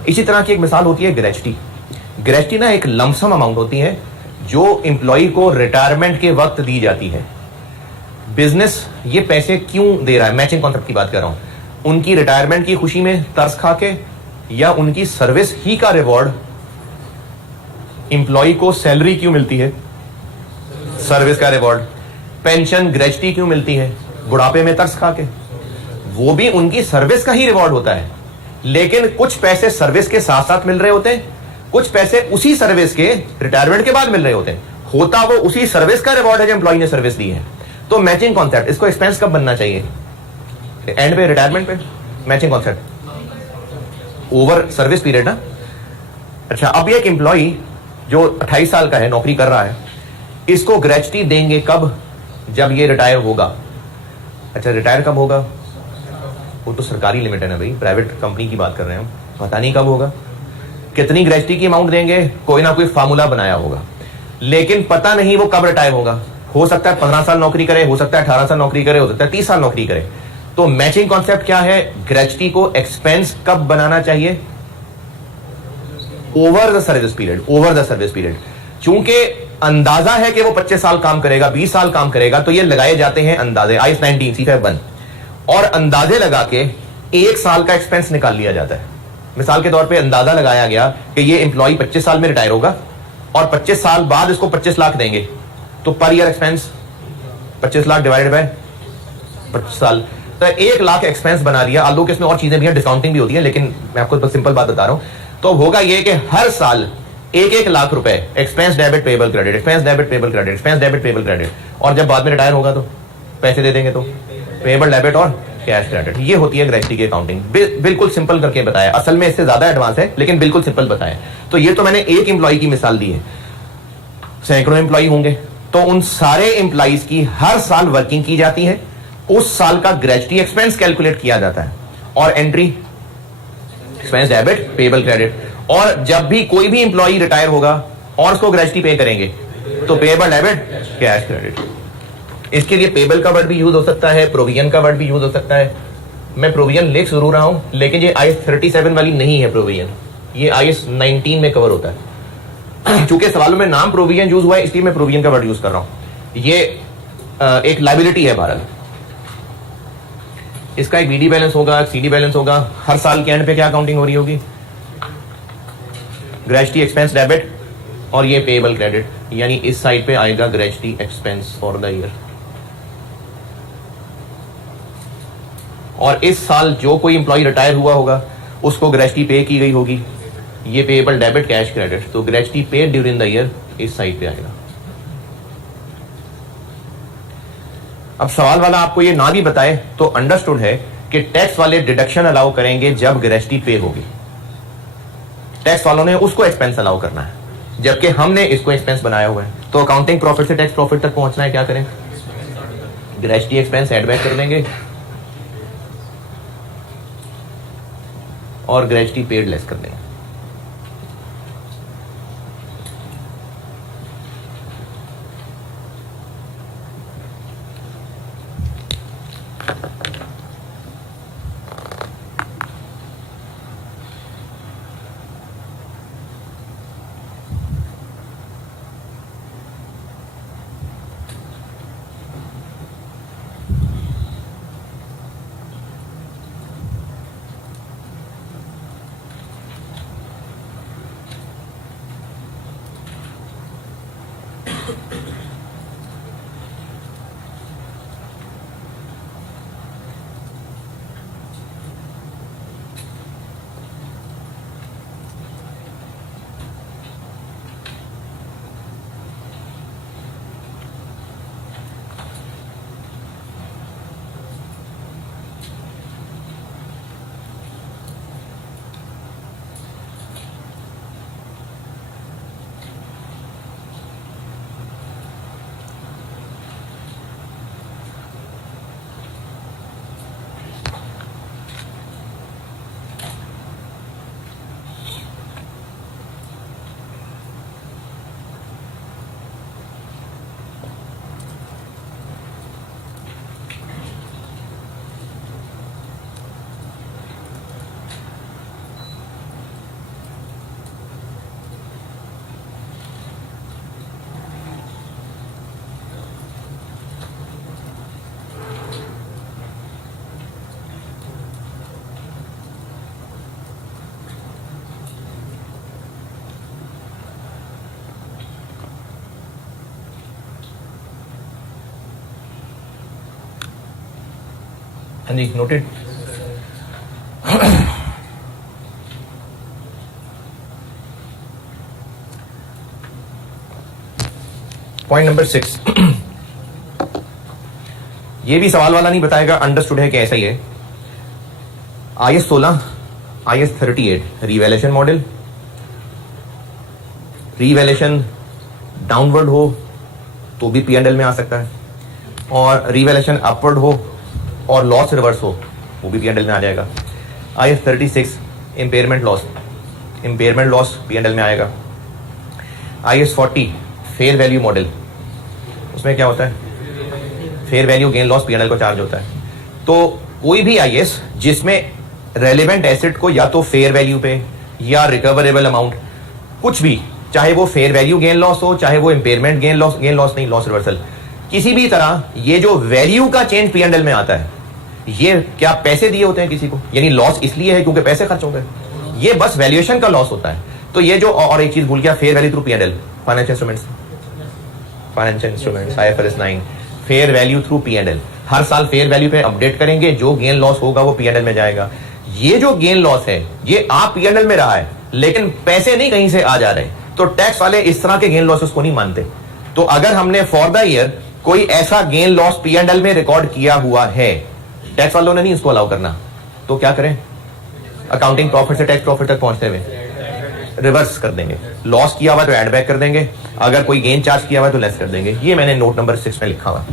इसी तरह की एक मिसाल होती है ग्रेच्युटी। ग्रेच्युटी ना एक लमसम अमाउंट होती है जो एम्प्लॉय को रिटायरमेंट के वक्त दी जाती है। बिजनेस ये पैसे क्यों दे रहा है, मैचिंग कॉन्सेप्ट की बात कर रहा हूं, उनकी रिटायरमेंट की खुशी में तरस खा के, या उनकी सर्विस ही का रिवॉर्ड। एम्प्लॉय को सैलरी क्यों मिलती है, सर्विस का रिवॉर्ड। पेंशन ग्रेच्युटी क्यों मिलती है, बुढ़ापे में तरस खा के, वो भी उनकी सर्विस का ही रिवॉर्ड होता है। लेकिन कुछ पैसे सर्विस के साथ साथ मिल रहे होते हैं, कुछ पैसे उसी सर्विस के रिटायरमेंट के बाद मिल रहे होते हैं। होता वो उसी सर्विस का रिवॉर्ड है जो एम्प्लॉय ने सर्विस दी है। तो मैचिंग कॉन्सेप्ट, इसको एक्सपेंस कब बनना चाहिए, एंड पे, रिटायरमेंट पे। Matching concept over service period ना। अच्छा, अब ये एक एम्प्लॉय जो 28 साल का है, नौकरी कर रहा है, इसको ग्रेच्युटी देंगे कब, जब ये रिटायर होगा। अच्छा, रिटायर कब होगा, वो तो सरकारी लिमिट है ना भाई, प्राइवेट कंपनी की बात कर रहे हैं हम, पता नहीं कब होगा। कितनी ग्रेच्युटी की अमाउंट देंगे, कोई ना कोई फार्मूला बनाया होगा, लेकिन पता नहीं वो कब रिटायर होगा। हो सकता है 15 साल नौकरी करे, हो सकता है 18 साल नौकरी करे, हो सकता है 30 साल नौकरी करे। तो मैचिंग कॉन्सेप्ट क्या है, ग्रेच्युटी को एक्सपेंस कब बनाना चाहिए, over the service period. Over the service period, चूंकि अंदाजा है कि वो 25 साल काम करेगा, 20 साल काम करेगा, तो ये लगाए जाते हैं अंदाजे, IS 19 C51, और अंदाजे लगा के 1 साल का एक्सपेंस निकाल लिया जाता है। मिसाल के तौर पे अंदाजा लगाया गया कि ये एम्प्लॉय 25 साल में रिटायर होगा और 25 साल बाद इसको 25 लाख देंगे, तो per year expense 25 lakh divided by 25 साल, तो 1 लाख एक्सपेंस बना दिया। आलू के इसमें और चीजें भी हैं, डिस्काउंटिंग भी होती है, लेकिन मैं आपको सिंपल बात बता रहा हूं। तो होगा ये कि हर साल 1-1 लाख रुपए expense debit payable credit, expense debit payable credit, expense debit payable credit, और जब बाद में रिटायर होगा तो पैसे दे देंगे, तो पेबल डेबिट और कैश क्रेडिट। ये होती है ग्रेच्युटी की अकाउंटिंग। बिल्कुल सिंपल करके बताया, असल में इससे ज्यादा एडवांस है, लेकिन बिल्कुल सिंपल बताया। तो ये तो मैंने एक एम्प्लॉय की मिसाल दी है, सैकड़ों एम्प्लॉय होंगे, तो उन सारे एम्प्लॉइज की हर साल वर्किंग की जाती है, उस साल का ग्रेच्युटी एक्सपेंस कैलकुलेट किया जाता है, और entry expense debit payable credit. और जब भी कोई भी एम्प्लॉय रिटायर होगा और उसको ग्रेच्युटी पे करेंगे, तो पेबल डेबिट कैश क्रेडिट। इसके लिए पेबल का वर्ड भी यूज हो सकता है, प्रोविजन का वर्ड भी यूज हो सकता है। मैं प्रोविजन लिख जरूर रहा हूं, लेकिन ये IS 37 वाली नहीं है प्रोविजन, ये IS 19 में कवर होता है। चूंकि सवालों में नाम प्रोविजन यूज हुआ है, इसलिए मैं प्रोविजन का वर्ड यूज कर रहा हूं। ये एक लायबिलिटी है भारत, इसका एक BD बैलेंस होगा, एक CD बैलेंस होगा। हर साल के एंड पे क्या अकाउंटिंग हो रही होगी, ग्रेच्युटी एक्सपेंस डेबिट, और ये पेबल क्रेडिट, यानी इस साइड पे आएगा gratuity expense for the year. और इस साल जो कोई एम्प्लॉय रिटायर हुआ होगा उसको ग्रेच्युटी पे की गई होगी, ये पेबल डेबिट कैश क्रेडिट, तो gratuity paid during the year इस साइड पे आएगा। अब सवाल वाला आपको ये ना भी बताए तो अंडरस्टूड है कि टैक्स वाले डिडक्शन अलाउ करेंगे जब ग्रेच्युटी पे होगी। टैक्स वालों ने उसको एक्सपेंस अलाउ करना है, जबकि हमने इसको एक्सपेंस बनाया हुआ है। तो अकाउंटिंग प्रॉफिट से टैक्स प्रॉफिट तक पहुंचना है, क्या करें, ग्रेच्युटी एक्सपेंस एड बैक कर देंगे और ग्रेच्युटी पेड लेस कर देंगे। हाँ जी, नोटेड। पॉइंट नंबर 6, ये भी सवाल वाला नहीं बताएगा, अंडरस्टूड है कि ऐसा ही है। IS 16, IS 38 revaluation model, revaluation downward हो तो भी P&L में आ सकता है, और रिवैल्यूएशन अपवर्ड हो और लॉस रिवर्स हो वो भी P&L में आ जाएगा। IS 36 impairment loss, impairment loss P&L में आएगा। IS 40 फेयर वैल्यू मॉडल, उसमें क्या होता है, fair value gain loss P&L को चार्ज होता है। तो कोई भी IS जिसमें रेलेवेंट एसेट को या तो फेयर वैल्यू पे या रिकवरेबल अमाउंट, कुछ भी, चाहे वो फेयर वैल्यू गेन लॉस हो, चाहे वो इंपेयरमेंट गेन लॉस नहीं, लॉस रिवर्सल, किसी भी तरह ये जो वैल्यू का चेंज P&L में आता है, ये क्या पैसे दिए होते हैं किसी को, यानी लॉस इसलिए है क्योंकि पैसे खर्च हो गए, ये बस वैल्यूएशन का लॉस होता है। तो ये जो, और एक चीज भूल गया, fair value through P&L, financial instruments, financial instruments IFRS 9, fair value through P&L, हर साल फेयर वैल्यू पे अपडेट करेंगे, जो गेन लॉस होगा वो P&L में जाएगा। ये जो गेन लॉस है ये आप P&L में रहा है, लेकिन पैसे नहीं कहीं से आ जा रहे, तो टैक्स वाले इस तरह के गेन लॉसेस को नहीं मानते। तो अगर हमने फॉर द ईयर कोई ऐसा गेन लॉस P&L में रिकॉर्ड किया हुआ है, टैक्स वालों ने नहीं इसको अलाउ करना, तो क्या करें, अकाउंटिंग प्रॉफिट से टैक्स प्रॉफिट तक पहुंचते हुए रिवर्स कर देंगे। लॉस किया हुआ तो एड बैक कर देंगे, अगर कोई गेन चार्ज किया हुआ तो लेस कर देंगे। ये मैंने नोट नंबर 6 में लिखा हुआ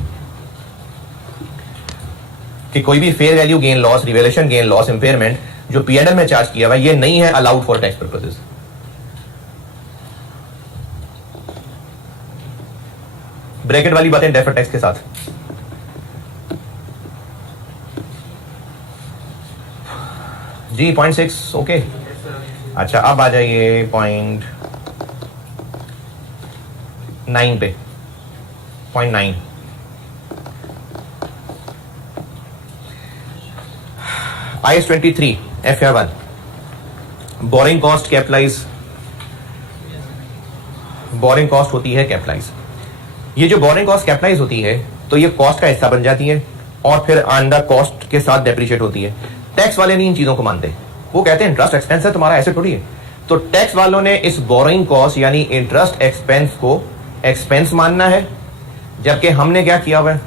कि कोई भी fair value gain loss, revaluation gain loss, impairment जो P&L में चार्ज किया हुआ ये नहीं है allowed for tax purposes. Bracket वाली बातें डेफर्ड टैक्स के साथ। जी पॉइंट 6 ओके। अच्छा अब आ जाइए पॉइंट 9 पे। Point 9, IS 23 FR 1 borrowing cost capitalise, borrowing cost होती है कैपिटलाइज। ये जो बोरिंग कॉस्ट कैपिटलाइज होती है तो ये कॉस्ट का हिस्सा बन जाती है और फिर अंडर कॉस्ट के साथ डेप्रिशिएट होती है। टैक्स वाले नहीं इन चीजों को मानते, वो कहते हैं इंटरेस्ट एक्सपेंस है, तुम्हारा एसेट थोड़ी है। तो टैक्स वालों ने इस बोरिंग कॉस्ट यानी इंटरेस्ट एक्सपेंस को एक्सपेंस मानना है, जबकि हमने क्या किया हुआ है,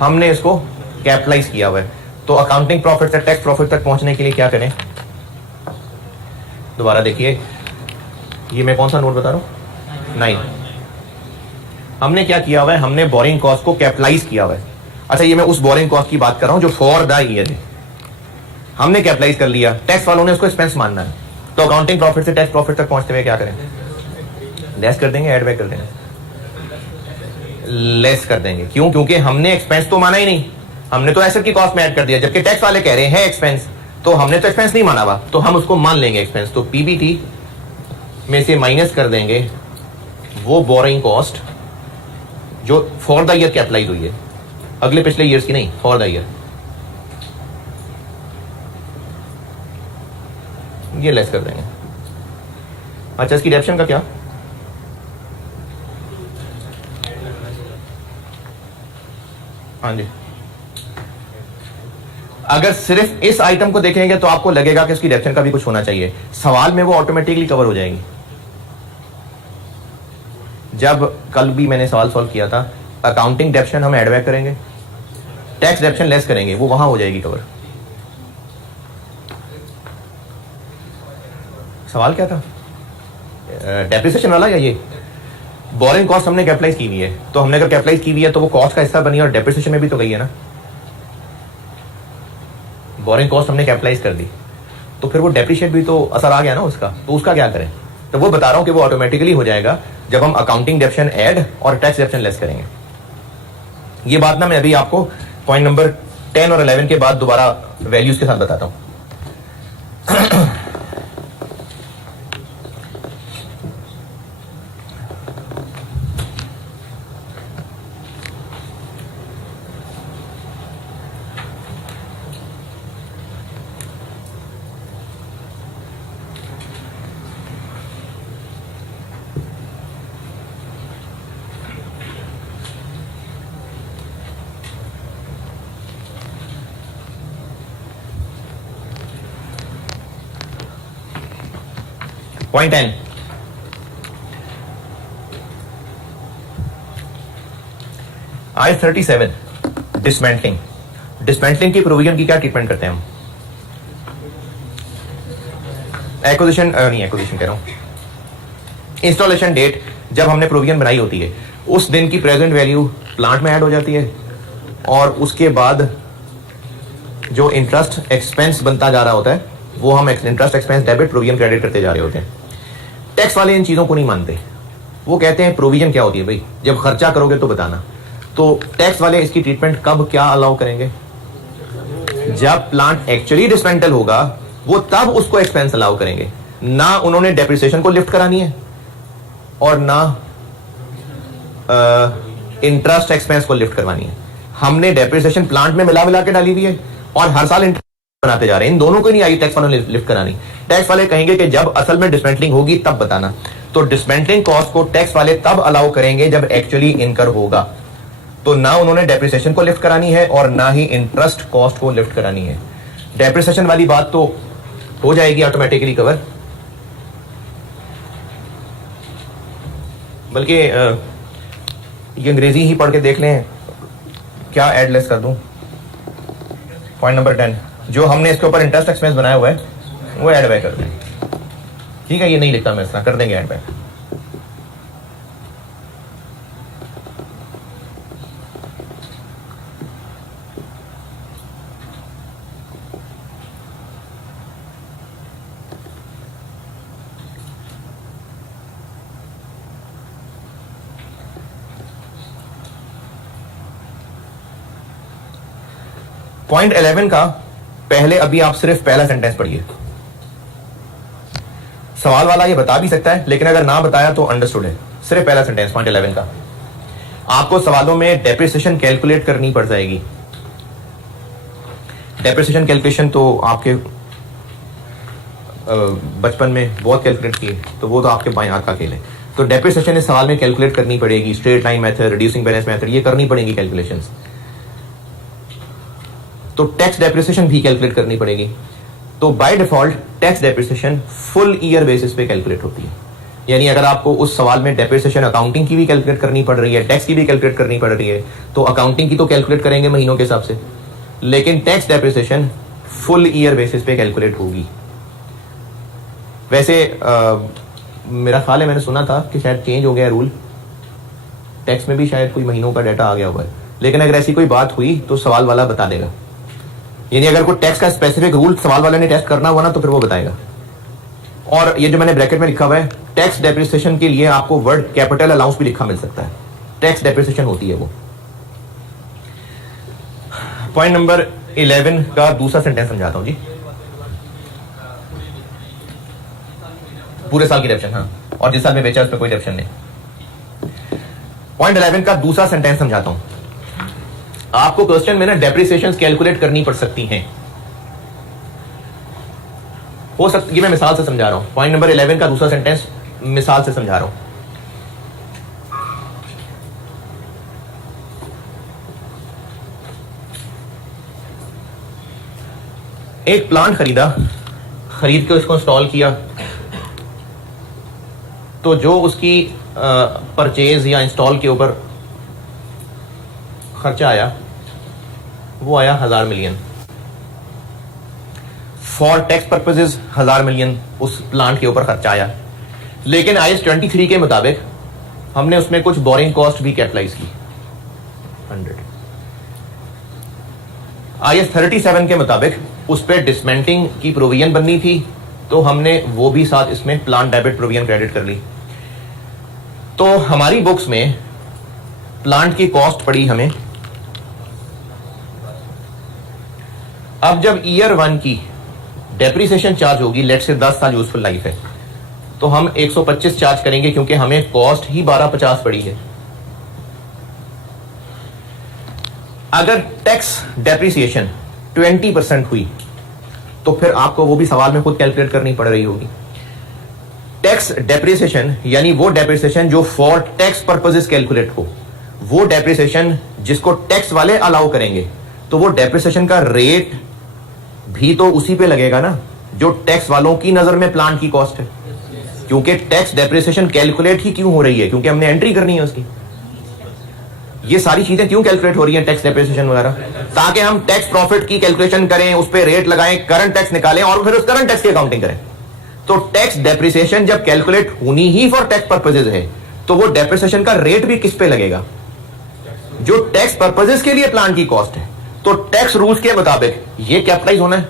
हमने इसको कैपिटलाइज किया हुआ है। तो अकाउंटिंग प्रॉफिट से टैक्स प्रॉफिट तक पहुंचने के लिए क्या करें, दोबारा देखिए, ये मैं कौन सा नोट बता रहा हूं, 9। हमने क्या किया हुआ है, हमने बोरिंग कॉस्ट को कैपिटलाइज किया हुआ है। अच्छा ये मैं उस बोरिंग कॉस्ट की बात कर रहा हूं जो फॉर द ईयर है, हमने कैपिटलाइज कर लिया, टैक्स वालों ने उसको एक्सपेंस मानना है। तो अकाउंटिंग प्रॉफिट से टैक्स प्रॉफिट तक पहुंचते हुए क्या करें, लेस कर देंगे, एड बैक कर देंगे, लेस कर देंगे। क्यों, क्योंकि हमने एक्सपेंस तो माना ही नहीं, हमने तो एसेट की कॉस्ट में ऐड कर दिया, जबकि टैक्स वाले कह रहे हैं एक्सपेंस, तो हमने तो एक्सपेंस नहीं माना हुआ, तो हम उसको मान लेंगे एक्सपेंस। तो पीबीटी में से माइनस कर देंगे वो बोरिंग कॉस्ट जो फॉर द ईयर कैपिटलाइज हुई है, अगले पिछले ईयर्स की नहीं, फॉर द ईयर, ये लेस कर देंगे। अच्छा इसकी डेप्शन का क्या, हाँ जी, अगर सिर्फ इस आइटम को देखेंगे तो आपको लगेगा कि इसकी डेप्शन का भी कुछ होना चाहिए, सवाल में वो ऑटोमेटिकली कवर हो जाएगी। जब कल भी मैंने सवाल सॉल्व किया था, अकाउंटिंग डेप्शन हम एड बैक करेंगे, टैक्स डेप्शन लेस करेंगे, वो वहां हो जाएगी कवर। सवाल क्या था, डेप्रिसिएशन वाला या ये बोरिंग कॉस्ट हमने कैपिटलाइज की हुई है, तो हमने अगर कैपिटलाइज की हुई है तो वो कॉस्ट का हिस्सा बनी और डेप्रिसिएशन में भी तो गई है ना। बोरिंग कॉस्ट हमने कैपिटलाइज कर दी तो फिर वो डेप्रिशिएट भी तो असर आ गया ना उसका, तो उसका क्या करें। तो वो बता रहा हूं कि वो ऑटोमेटिकली हो जाएगा जब हम अकाउंटिंग डेप्शन ऐड और टैक्स डेप्शन लेस करेंगे। ये बात ना मैं अभी आपको पॉइंट नंबर 10 और 11 के बाद दोबारा वैल्यूज के साथ बताता हूं। पॉइंट 10, आई 37 डिसमेंटलिंग। डिसमेंटलिंग की प्रोविजन की क्या ट्रीटमेंट करते हैं हम? एक्विजिशन नहीं, एक्विजिशन कह रहा हूं, इंस्टॉलेशन डेट जब हमने प्रोविजन बनाई होती है उस दिन की प्रेजेंट वैल्यू प्लांट में ऐड हो जाती है और उसके बाद जो इंटरेस्ट एक्सपेंस बनता जा रहा होता है वो हम interest expense debit provision credit करते जा रहे होते हैं। टैक्स वाले इन चीजों को नहीं मानते, वो कहते हैं प्रोविजन क्या होती है भाई, जब खर्चा करोगे तो बताना। तो टैक्स वाले इसकी ट्रीटमेंट कब क्या अलाउ करेंगे? जब प्लांट एक्चुअली डिसमेंटल होगा वो तब उसको एक्सपेंस अलाउ करेंगे। ना उन्होंने डेप्रिसिएशन को लिफ्ट करानी है और ना इंटरेस्ट एक्सपेंस को लिफ्ट करवानी है। हमने डेप्रिसिएशन प्लांट में मिला मिला के डाली हुई है और हर साल इंटरेस्ट बनाते जा रहे हैं। इन दोनों को नहीं आई टैक्स वालों ने लिफ्ट करानी। टैक्स वाले कहेंगे कि जब असल में डिसमेंटलिंग होगी तब बताना। तो डिसमेंटलिंग कॉस्ट को टैक्स वाले तब अलाउ करेंगे जब एक्चुअली इनकर होगा। तो ना उन्होंने डेप्रिसिएशन को लिफ्ट करानी है और ना ही इंटरेस्ट कॉस्ट को लिफ्ट करानी है। डेप्रिसिएशन वाली बात तो हो जाएगी ऑटोमेटिकली कवर, बल्कि ये अंग्रेजी ही पढ़ के देख लें, क्या एडलेस कर दूं। पॉइंट नंबर 10, जो हमने इसके ऊपर इंटरेस्ट एक्सपेंस बनाया हुआ है वो एड बैक कर दें। ठीक है, ये नहीं लिखता मैं, इस तरह कर देंगे एड बैक। पॉइंट 11 का पहले अभी आप सिर्फ पहला सेंटेंस पढ़िए। सवाल वाला ये बता भी सकता है, लेकिन अगर ना बताया तो अंडरस्टूड है। सिर्फ पहला सेंटेंस पॉइंट 11 का। आपको सवालों में डेप्रिसिएशन कैलकुलेट करनी पड़ जाएगी। डेप्रिसिएशन कैलकुलेशन तो आपके बचपन में बहुत कैलकुलेट किए, तो वो तो आपके बाएं हाथ का खेल है। तो डेप्रिसिएशन इस सवाल में कैलकुलेट करनी पड़ेगी। Straight line method, reducing balance method, ये करनी पड़ेगी कैलकुलेशंस। तो टैक्स डेप्रिसिएशन भी कैलकुलेट करनी पड़ेगी। तो by default tax depreciation full year basis पे कैलकुलेट होती है। यानी अगर आपको उस सवाल में डेप्रिसिएशन अकाउंटिंग की भी कैलकुलेट करनी पड़ रही है, टैक्स की भी कैलकुलेट करनी पड़ रही है, तो अकाउंटिंग की तो कैलकुलेट करेंगे महीनों के हिसाब से, लेकिन tax depreciation full year basis पे कैलकुलेट होगी। वैसे मेरा ख्याल है, मैंने सुना था कि शायद चेंज हो गया रूल, टैक्स में भी शायद कोई महीनों का डाटा आ गया हुआ है। लेकिन अगर ऐसी कोई बात हुई तो सवाल वाला बता देगा। यानी अगर कोई टैक्स का स्पेसिफिक रूल सवाल वाले ने टेस्ट करना हुआ ना तो फिर वो बताएगा। और ये जो मैंने ब्रैकेट में लिखा हुआ है, टैक्स डेप्रिसिएशन के लिए आपको वर्ड कैपिटल अलाउंस भी लिखा मिल सकता है। टैक्स डेप्रिसिएशन होती है वो। पॉइंट नंबर 11 का दूसरा सेंटेंस समझाता हूं जी। पूरे साल की डेप्शन, हाँ, और जिस साल में बेचा उस पर कोई डेप्शन नहीं। पॉइंट 11 का दूसरा सेंटेंस समझाता हूं। आपको क्वेश्चन में ना डेप्रिसिएशन कैलकुलेट करनी पड़ सकती हैं, हो सकती, ये मैं मिसाल से समझा रहा हूं। पॉइंट नंबर 11 का दूसरा सेंटेंस मिसाल से समझा रहा हूं। एक प्लांट खरीदा, खरीद के उसको इंस्टॉल किया, तो जो उसकी परचेज या इंस्टॉल के ऊपर खर्चा आया वो आया 1000 million. For tax purposes 1000 million उस प्लांट के ऊपर खर्चा आया। लेकिन IAS 23 के मुताबिक हमने उसमें कुछ बोरिंग कॉस्ट भी कैपिटलाइज की 100। IAS 37 के मुताबिक उस पर डिसमेंटलिंग की प्रोविजन बननी थी, तो हमने वो भी साथ इसमें प्लांट डेबिट प्रोविजन क्रेडिट कर ली। तो हमारी बुक्स में प्लांट की कॉस्ट पड़ी हमें। अब जब ईयर 1 की डेप्रिसिएशन चार्ज होगी, लेट से 10 साल यूजफुल लाइफ है, तो हम 125 चार्ज करेंगे क्योंकि हमें कॉस्ट ही 1250 पड़ी है। अगर टैक्स डेप्रिसिएशन 20% हुई तो फिर आपको वो भी सवाल में खुद कैलकुलेट करनी पड़ रही होगी। टैक्स डेप्रिसिएशन यानी वो डेप्रिसिएशन जो फॉर टैक्स पर्पसेस कैलकुलेट हो, वो डेप्रिसिएशन जिसको टैक्स वाले अलाउ करेंगे, तो वो डेप्रिसिएशन का रेट भी तो उसी पे लगेगा ना जो टैक्स वालों की नजर में प्लांट की कॉस्ट है। क्योंकि टैक्स डेप्रिसिएशन कैलकुलेट ही क्यों हो रही है, क्योंकि हमने एंट्री करनी है उसकी। ये सारी चीजें क्यों कैलकुलेट हो रही हैं, टैक्स डेप्रिसिएशन वगैरह, ताकि हम टैक्स प्रॉफिट की कैलकुलेशन करें, उस पर रेट लगाएं, करंट टैक्स निकालें और फिर उस करंट टैक्स की अकाउंटिंग करें। तो टैक्स डेप्रिसिएशन जब कैलकुलेट होनी ही फॉर टैक्स पर्पजेज है, तो वो डेप्रिसिएशन का रेट भी किस पे लगेगा, जो टैक्स पर्पजेज के लिए प्लान की कॉस्ट है। तो टैक्स रूल्स के मुताबिक ये कैपिटलाइज होना है,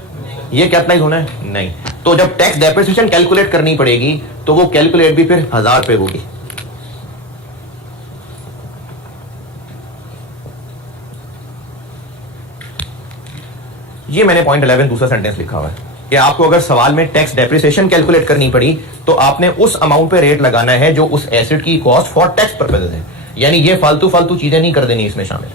ये कैपिटलाइज होना है नहीं। तो जब टैक्स डेप्रिसिएशन कैलकुलेट करनी पड़ेगी तो वो कैलकुलेट भी फिर 1000 पे होगी। ये मैंने पॉइंट 11 दूसरा सेंटेंस लिखा हुआ है कि आपको अगर सवाल में टैक्स डेप्रिसिएशन कैलकुलेट करनी पड़ी तो आपने उस अमाउंट पे रेट लगाना है जो उस एसेट की कॉस्ट फॉर टैक्स पर्पज है। यानी ये फालतू फालतू चीजें नहीं कर देनी इसमें शामिल।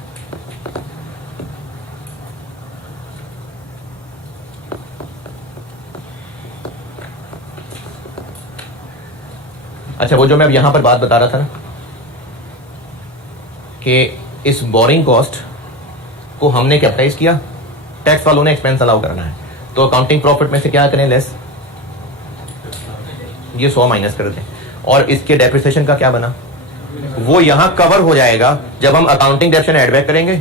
अच्छा, वो जो मैं अब यहां पर बात बता रहा था ना कि इस बोरिंग कॉस्ट को हमने कैपिटलाइज किया, टैक्स वालों ने एक्सपेंस अलाउ करना है, तो अकाउंटिंग प्रॉफिट में से क्या करें, लेस, ये 100 माइनस कर दें। और इसके डेप्रिसिएशन का क्या बना, वो यहां कवर हो जाएगा जब हम अकाउंटिंग डेप्शन एड बैक करेंगे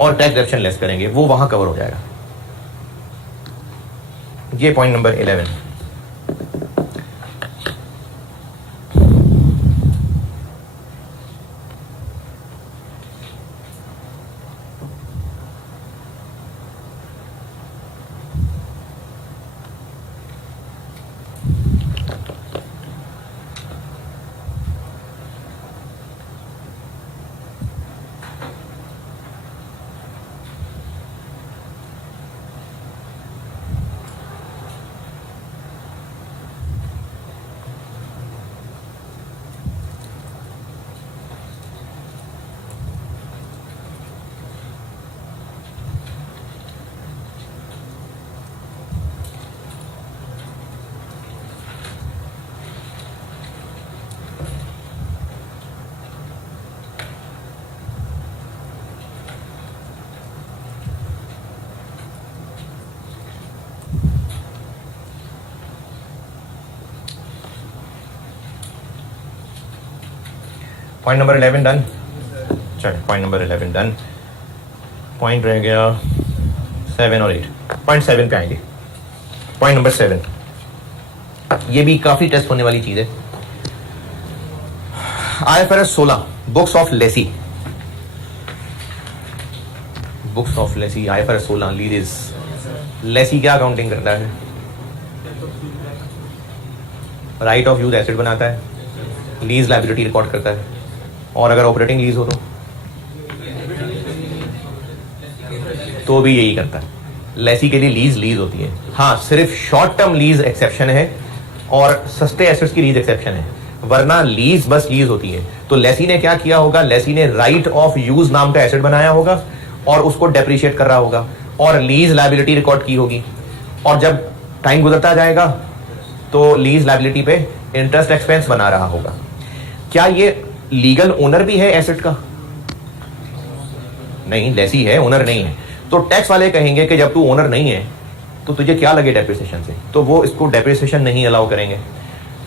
और टैक्स डेप्शन लेस करेंगे, वो वहां कवर हो जाएगा। ये point number 11। Point number 11 done. चलो, पॉइंट नंबर 11 डन। पॉइंट रह गया 7 और 8। पॉइंट 7 पे आएंगे। पॉइंट नंबर 7, ये भी काफी टेस्ट होने वाली चीज है। IFRS 16 books of lessee, books of lessee, IFRS 16 leases. Lessee क्या अकाउंटिंग करता है, राइट ऑफ यूज एसेट बनाता है, लीज लायबिलिटी रिकॉर्ड करता है, और अगर ऑपरेटिंग लीज हो तो भी यही करता है। लेसी के लिए लीज होती है। हाँ, सिर्फ शॉर्ट टर्म लीज एक्सेप्शन है और सस्ते एसेट्स की लीज एक्सेप्शन है, वरना लीज बस लीज होती है। तो लेसी ने क्या किया होगा, लेसी ने राइट ऑफ यूज नाम का एसेट बनाया होगा और उसको डेप्रिशिएट कर रहा होगा और लीज लायबिलिटी रिकॉर्ड की होगी, और जब टाइम गुजरता जाएगा तो लीज लायबिलिटी पे इंटरेस्ट एक्सपेंस बना रहा होगा। क्या ये लीगल ओनर भी है एसेट का? नहीं, लेसी है, ओनर नहीं है। तो टैक्स वाले कहेंगे कि जब तू ओनर नहीं है तो तुझे क्या लगे डेप्रिसिएशन से, तो वो इसको डेप्रिसिएशन नहीं अलाउ करेंगे।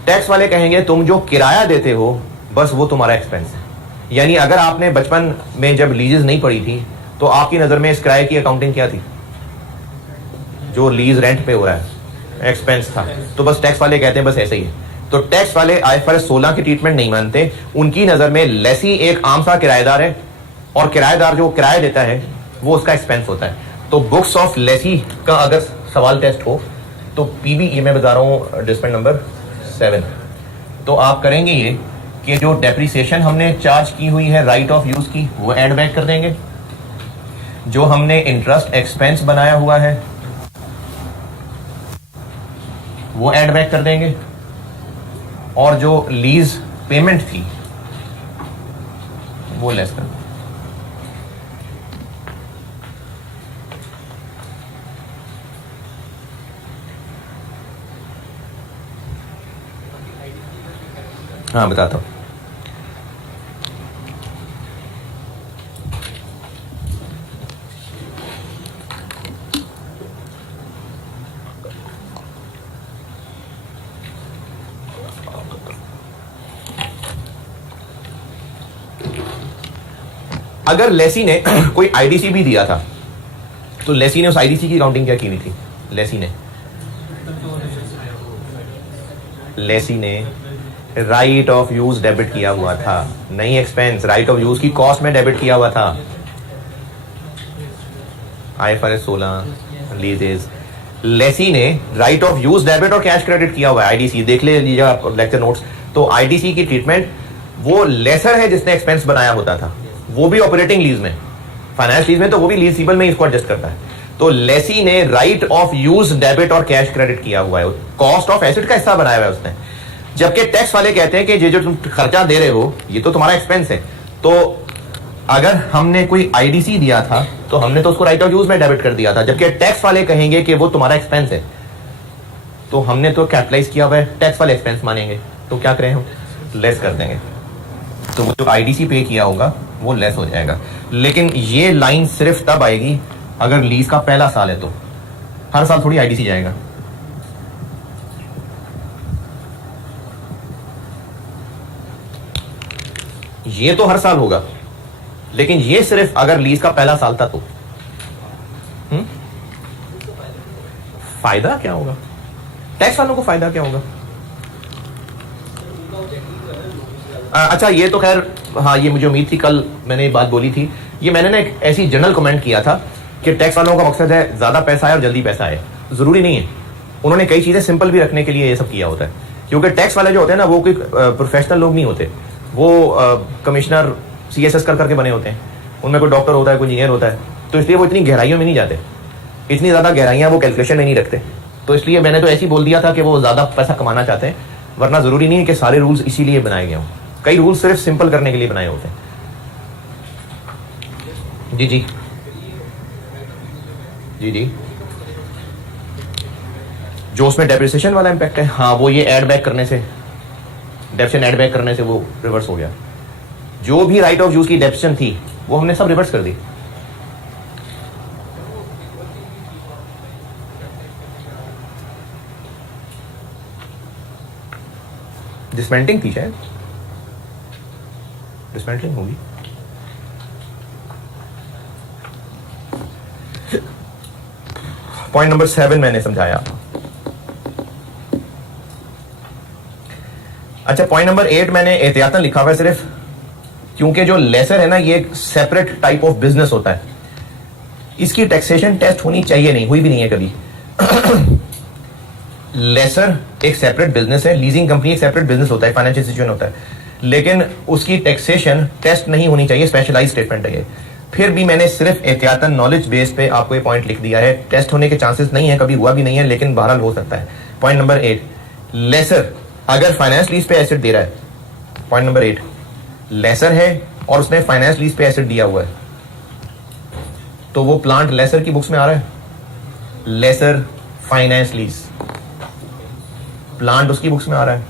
टैक्स वाले कहेंगे तुम जो किराया देते हो बस वो तुम्हारा एक्सपेंस है। यानी अगर आपने बचपन में जब लीजेस नहीं पड़ी थी तो आपकी नजर में इस किराए की अकाउंटिंग क्या थी, जो लीज रेंट पे हो रहा है, एक्सपेंस था। तो बस टैक्स वाले कहते हैं बस ऐसे ही है। तो टैक्स वाले IFRS 16 की ट्रीटमेंट नहीं मानते। उनकी नजर में लेसी एक आम सा किराएदार है और किराएदार जो किराया देता है वो उसका एक्सपेंस होता है। तो बुक्स ऑफ लेसी का अगर सवाल टेस्ट हो तो PB, ये मैं बता रहा हूँ डिस्पेंड नंबर 7, तो आप करेंगे ये कि जो डेप्रिसिएशन हमने चार्ज की हुई है राइट ऑफ यूज की वो एड बैक कर देंगे, जो हमने इंटरेस्ट एक्सपेंस बनाया हुआ है वो एड बैक कर देंगे, और जो लीज पेमेंट थी वो लेस कर देंगे। हाँ, बताता हूँ। अगर लेसी ने कोई आईडीसी भी दिया था तो लेसी ने उस आईडीसी की काउंटिंग क्या की हुई थी? लेसी ने राइट ऑफ यूज डेबिट किया हुआ था, नहीं एक्सपेंस, राइट ऑफ यूज की कॉस्ट में डेबिट किया हुआ था। IFRS 16 लीजेस, लेसी ने राइट ऑफ यूज डेबिट और कैश क्रेडिट किया हुआ है। आईडीसी देख ले लीजिएगा आप लेक्चर नोट्स, तो आईडीसी की ट्रीटमेंट वो लेसर है जिसने एक्सपेंस बनाया होता था, वो भी ऑपरेटिंग लीज में, फाइनेंस लीज में तो वो भी लीजिबल में इसको एडजस्ट करता है। तो लेसी ने राइट ऑफ यूज डेबिट और कैश क्रेडिट किया हुआ है, कॉस्ट ऑफ एसेट का हिस्सा बनाया हुआ है उसने। जबकि टैक्स वाले कहते हैं कि ये जो तुम खर्चा दे रहे हो ये तो तुम्हारा एक्सपेंस है। तो अगर हमने कोई आईडीसी दिया था तो हमने तो उसको राइट ऑफ यूज में डेबिट कर दिया था, जबकि टैक्स वाले कहेंगे कि वो तुम्हारा एक्सपेंस है, तो हमने तो कैपिटलाइज किया हुआ है, टैक्स वाले एक्सपेंस मानेंगे, तो क्या करें हम, लेस कर देंगे। तो वो जो आईडीसी पे किया होगा वो लेस हो जाएगा। लेकिन ये लाइन सिर्फ तब आएगी अगर लीज का पहला साल है, तो हर साल थोड़ी आईडीसी जाएगा। ये तो हर साल होगा, लेकिन ये सिर्फ अगर लीज का पहला साल था तो। फायदा क्या होगा टैक्स वालों को, फायदा क्या होगा? अच्छा ये तो खैर, हाँ ये मुझे उम्मीद थी, कल मैंने ये बात बोली थी, ये मैंने ना एक ऐसी जनरल कमेंट किया था कि टैक्स वालों का मकसद है ज्यादा पैसा आए और जल्दी पैसा आए। जरूरी नहीं है, उन्होंने कई चीजें सिंपल भी रखने के लिए ये सब किया होता है। क्योंकि टैक्स वाले जो होते हैं ना वो कोई प्रोफेशनल लोग नहीं होते, वो कमिश्नर CSS कर करके बने होते हैं, उनमें कोई डॉक्टर होता है, कोई इंजीनियर होता है, तो इसलिए वो इतनी गहराइयों में नहीं जाते, इतनी ज्यादा गहराइयां वो कैलकुलेशन में नहीं रखते। तो इसलिए मैंने तो ऐसे ही बोल दिया था कि वो ज्यादा पैसा कमाना चाहते हैं, वरना जरूरी नहीं है कि सारे रूल्स इसीलिए बनाए गए हों, कई रूल्स सिर्फ सिंपल करने के लिए बनाए होते हैं। जी जी जी जी, जो उसमें डेप्रिसिएशन वाला इंपैक्ट है, हाँ वो ये ऐड बैक करने से, डेप्शन ऐड बैक करने से वो रिवर्स हो गया। जो भी राइट ऑफ यूज की डेप्शन थी वो हमने सब रिवर्स कर दी। डिसमेंटलिंग थी शायद, डिसमेंटलिंग होगी। पॉइंट नंबर 7 मैंने समझाया। अच्छा पॉइंट नंबर 8 मैंने एहतियातन लिखा हुआ है सिर्फ, क्योंकि जो लेसर है ना ये एक सेपरेट टाइप ऑफ बिजनेस होता है, इसकी टैक्सेशन टेस्ट होनी चाहिए, नहीं हुई भी नहीं है कभी। लेसर एक सेपरेट बिजनेस है, लीजिंग कंपनी एक सेपरेट बिजनेस होता है, फाइनेंशियल इंस्टीट्यूशन होता है, लेकिन उसकी टैक्सेशन टेस्ट नहीं होनी चाहिए, स्पेशलाइज्ड स्टेटमेंट है ये। फिर भी मैंने सिर्फ एहतियातन नॉलेज बेस पे आपको ये पॉइंट लिख दिया है, टेस्ट होने के चांसेस नहीं है, कभी हुआ भी नहीं है, लेकिन बहरहाल हो सकता है। पॉइंट नंबर 8, लेसर अगर फाइनेंस लीज पे एसेट दे रहा है, पॉइंट नंबर 8 लेसर है और उसने फाइनेंस लीज पे एसेट दिया हुआ है, तो वो प्लांट लेसर की बुक्स में आ रहा है। लेसर फाइनेंस लीज, प्लांट उसकी बुक्स में आ रहा है,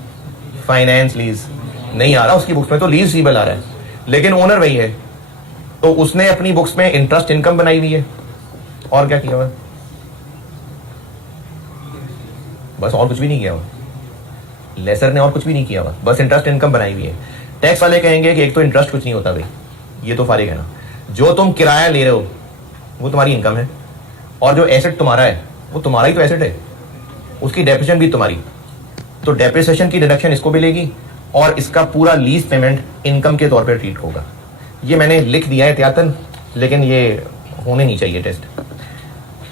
फाइनेंस लीज नहीं आ रहा उसकी बुक्स में, तो लीज रिसीवेबल आ रहा है, लेकिन ओनर वही है, तो उसने अपनी बुक्स में इंटरेस्ट इनकम बनाई हुई है। और क्या किया हुआ है? बस, और कुछ भी नहीं किया हुआ, लेसर ने और कुछ भी नहीं किया हुआ, बस इंटरेस्ट इनकम बनाई हुई है। टैक्स वाले कहेंगे कि एक तो इंटरेस्ट कुछ नहीं होता भाई, ये तो फारिग है ना, जो तुम किराया ले रहे हो वो तुम्हारी इनकम है, और जो एसेट तुम्हारा है वो तुम्हारा ही तो एसेट है, उसकी डेप्रिसिएशन भी तुम्हारी, तो डेप्रिसिएशन की डिडक्शन इसको मिलेगी और इसका पूरा लीज पेमेंट इनकम के तौर पर ट्रीट होगा। ये मैंने लिख दिया है एहतियातन, लेकिन ये होने नहीं चाहिए टेस्ट।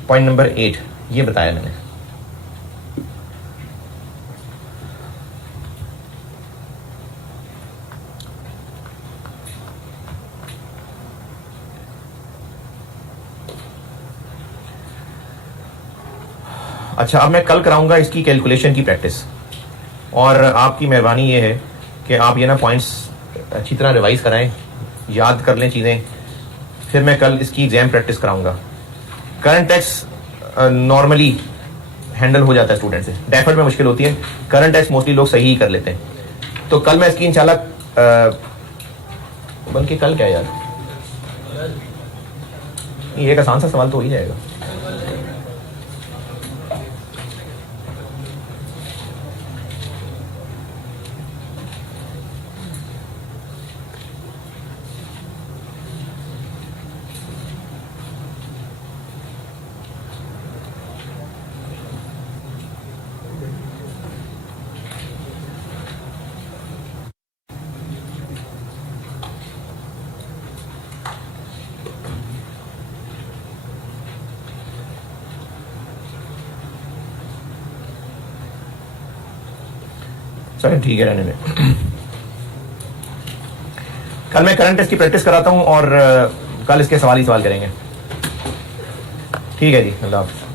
पॉइंट नंबर 8 ये बताया मैंने। अच्छा अब मैं कल कराऊंगा इसकी कैलकुलेशन की प्रैक्टिस, और आपकी मेहरबानी ये है कि आप ये ना पॉइंट्स अच्छी तरह रिवाइज कराएं, याद कर लें चीज़ें, फिर मैं कल इसकी एग्जाम प्रैक्टिस कराऊंगा। करंट टैक्स नॉर्मली हैंडल हो जाता है स्टूडेंट से, डेफर्ड में मुश्किल होती है, करंट टैक्स मोस्टली लोग सही ही कर लेते हैं। तो कल मैं इसकी इंशाल्लाह, बल्कि कल क्या यार, ये एक आसान सा सवाल तो हो ही जाएगा। चलो ठीक है, रहने दें। कल मैं करंट टेस्ट की प्रैक्टिस कराता हूँ और कल इसके सवाल ही सवाल करेंगे। ठीक है जी, अल्लाह हाफ़िज़।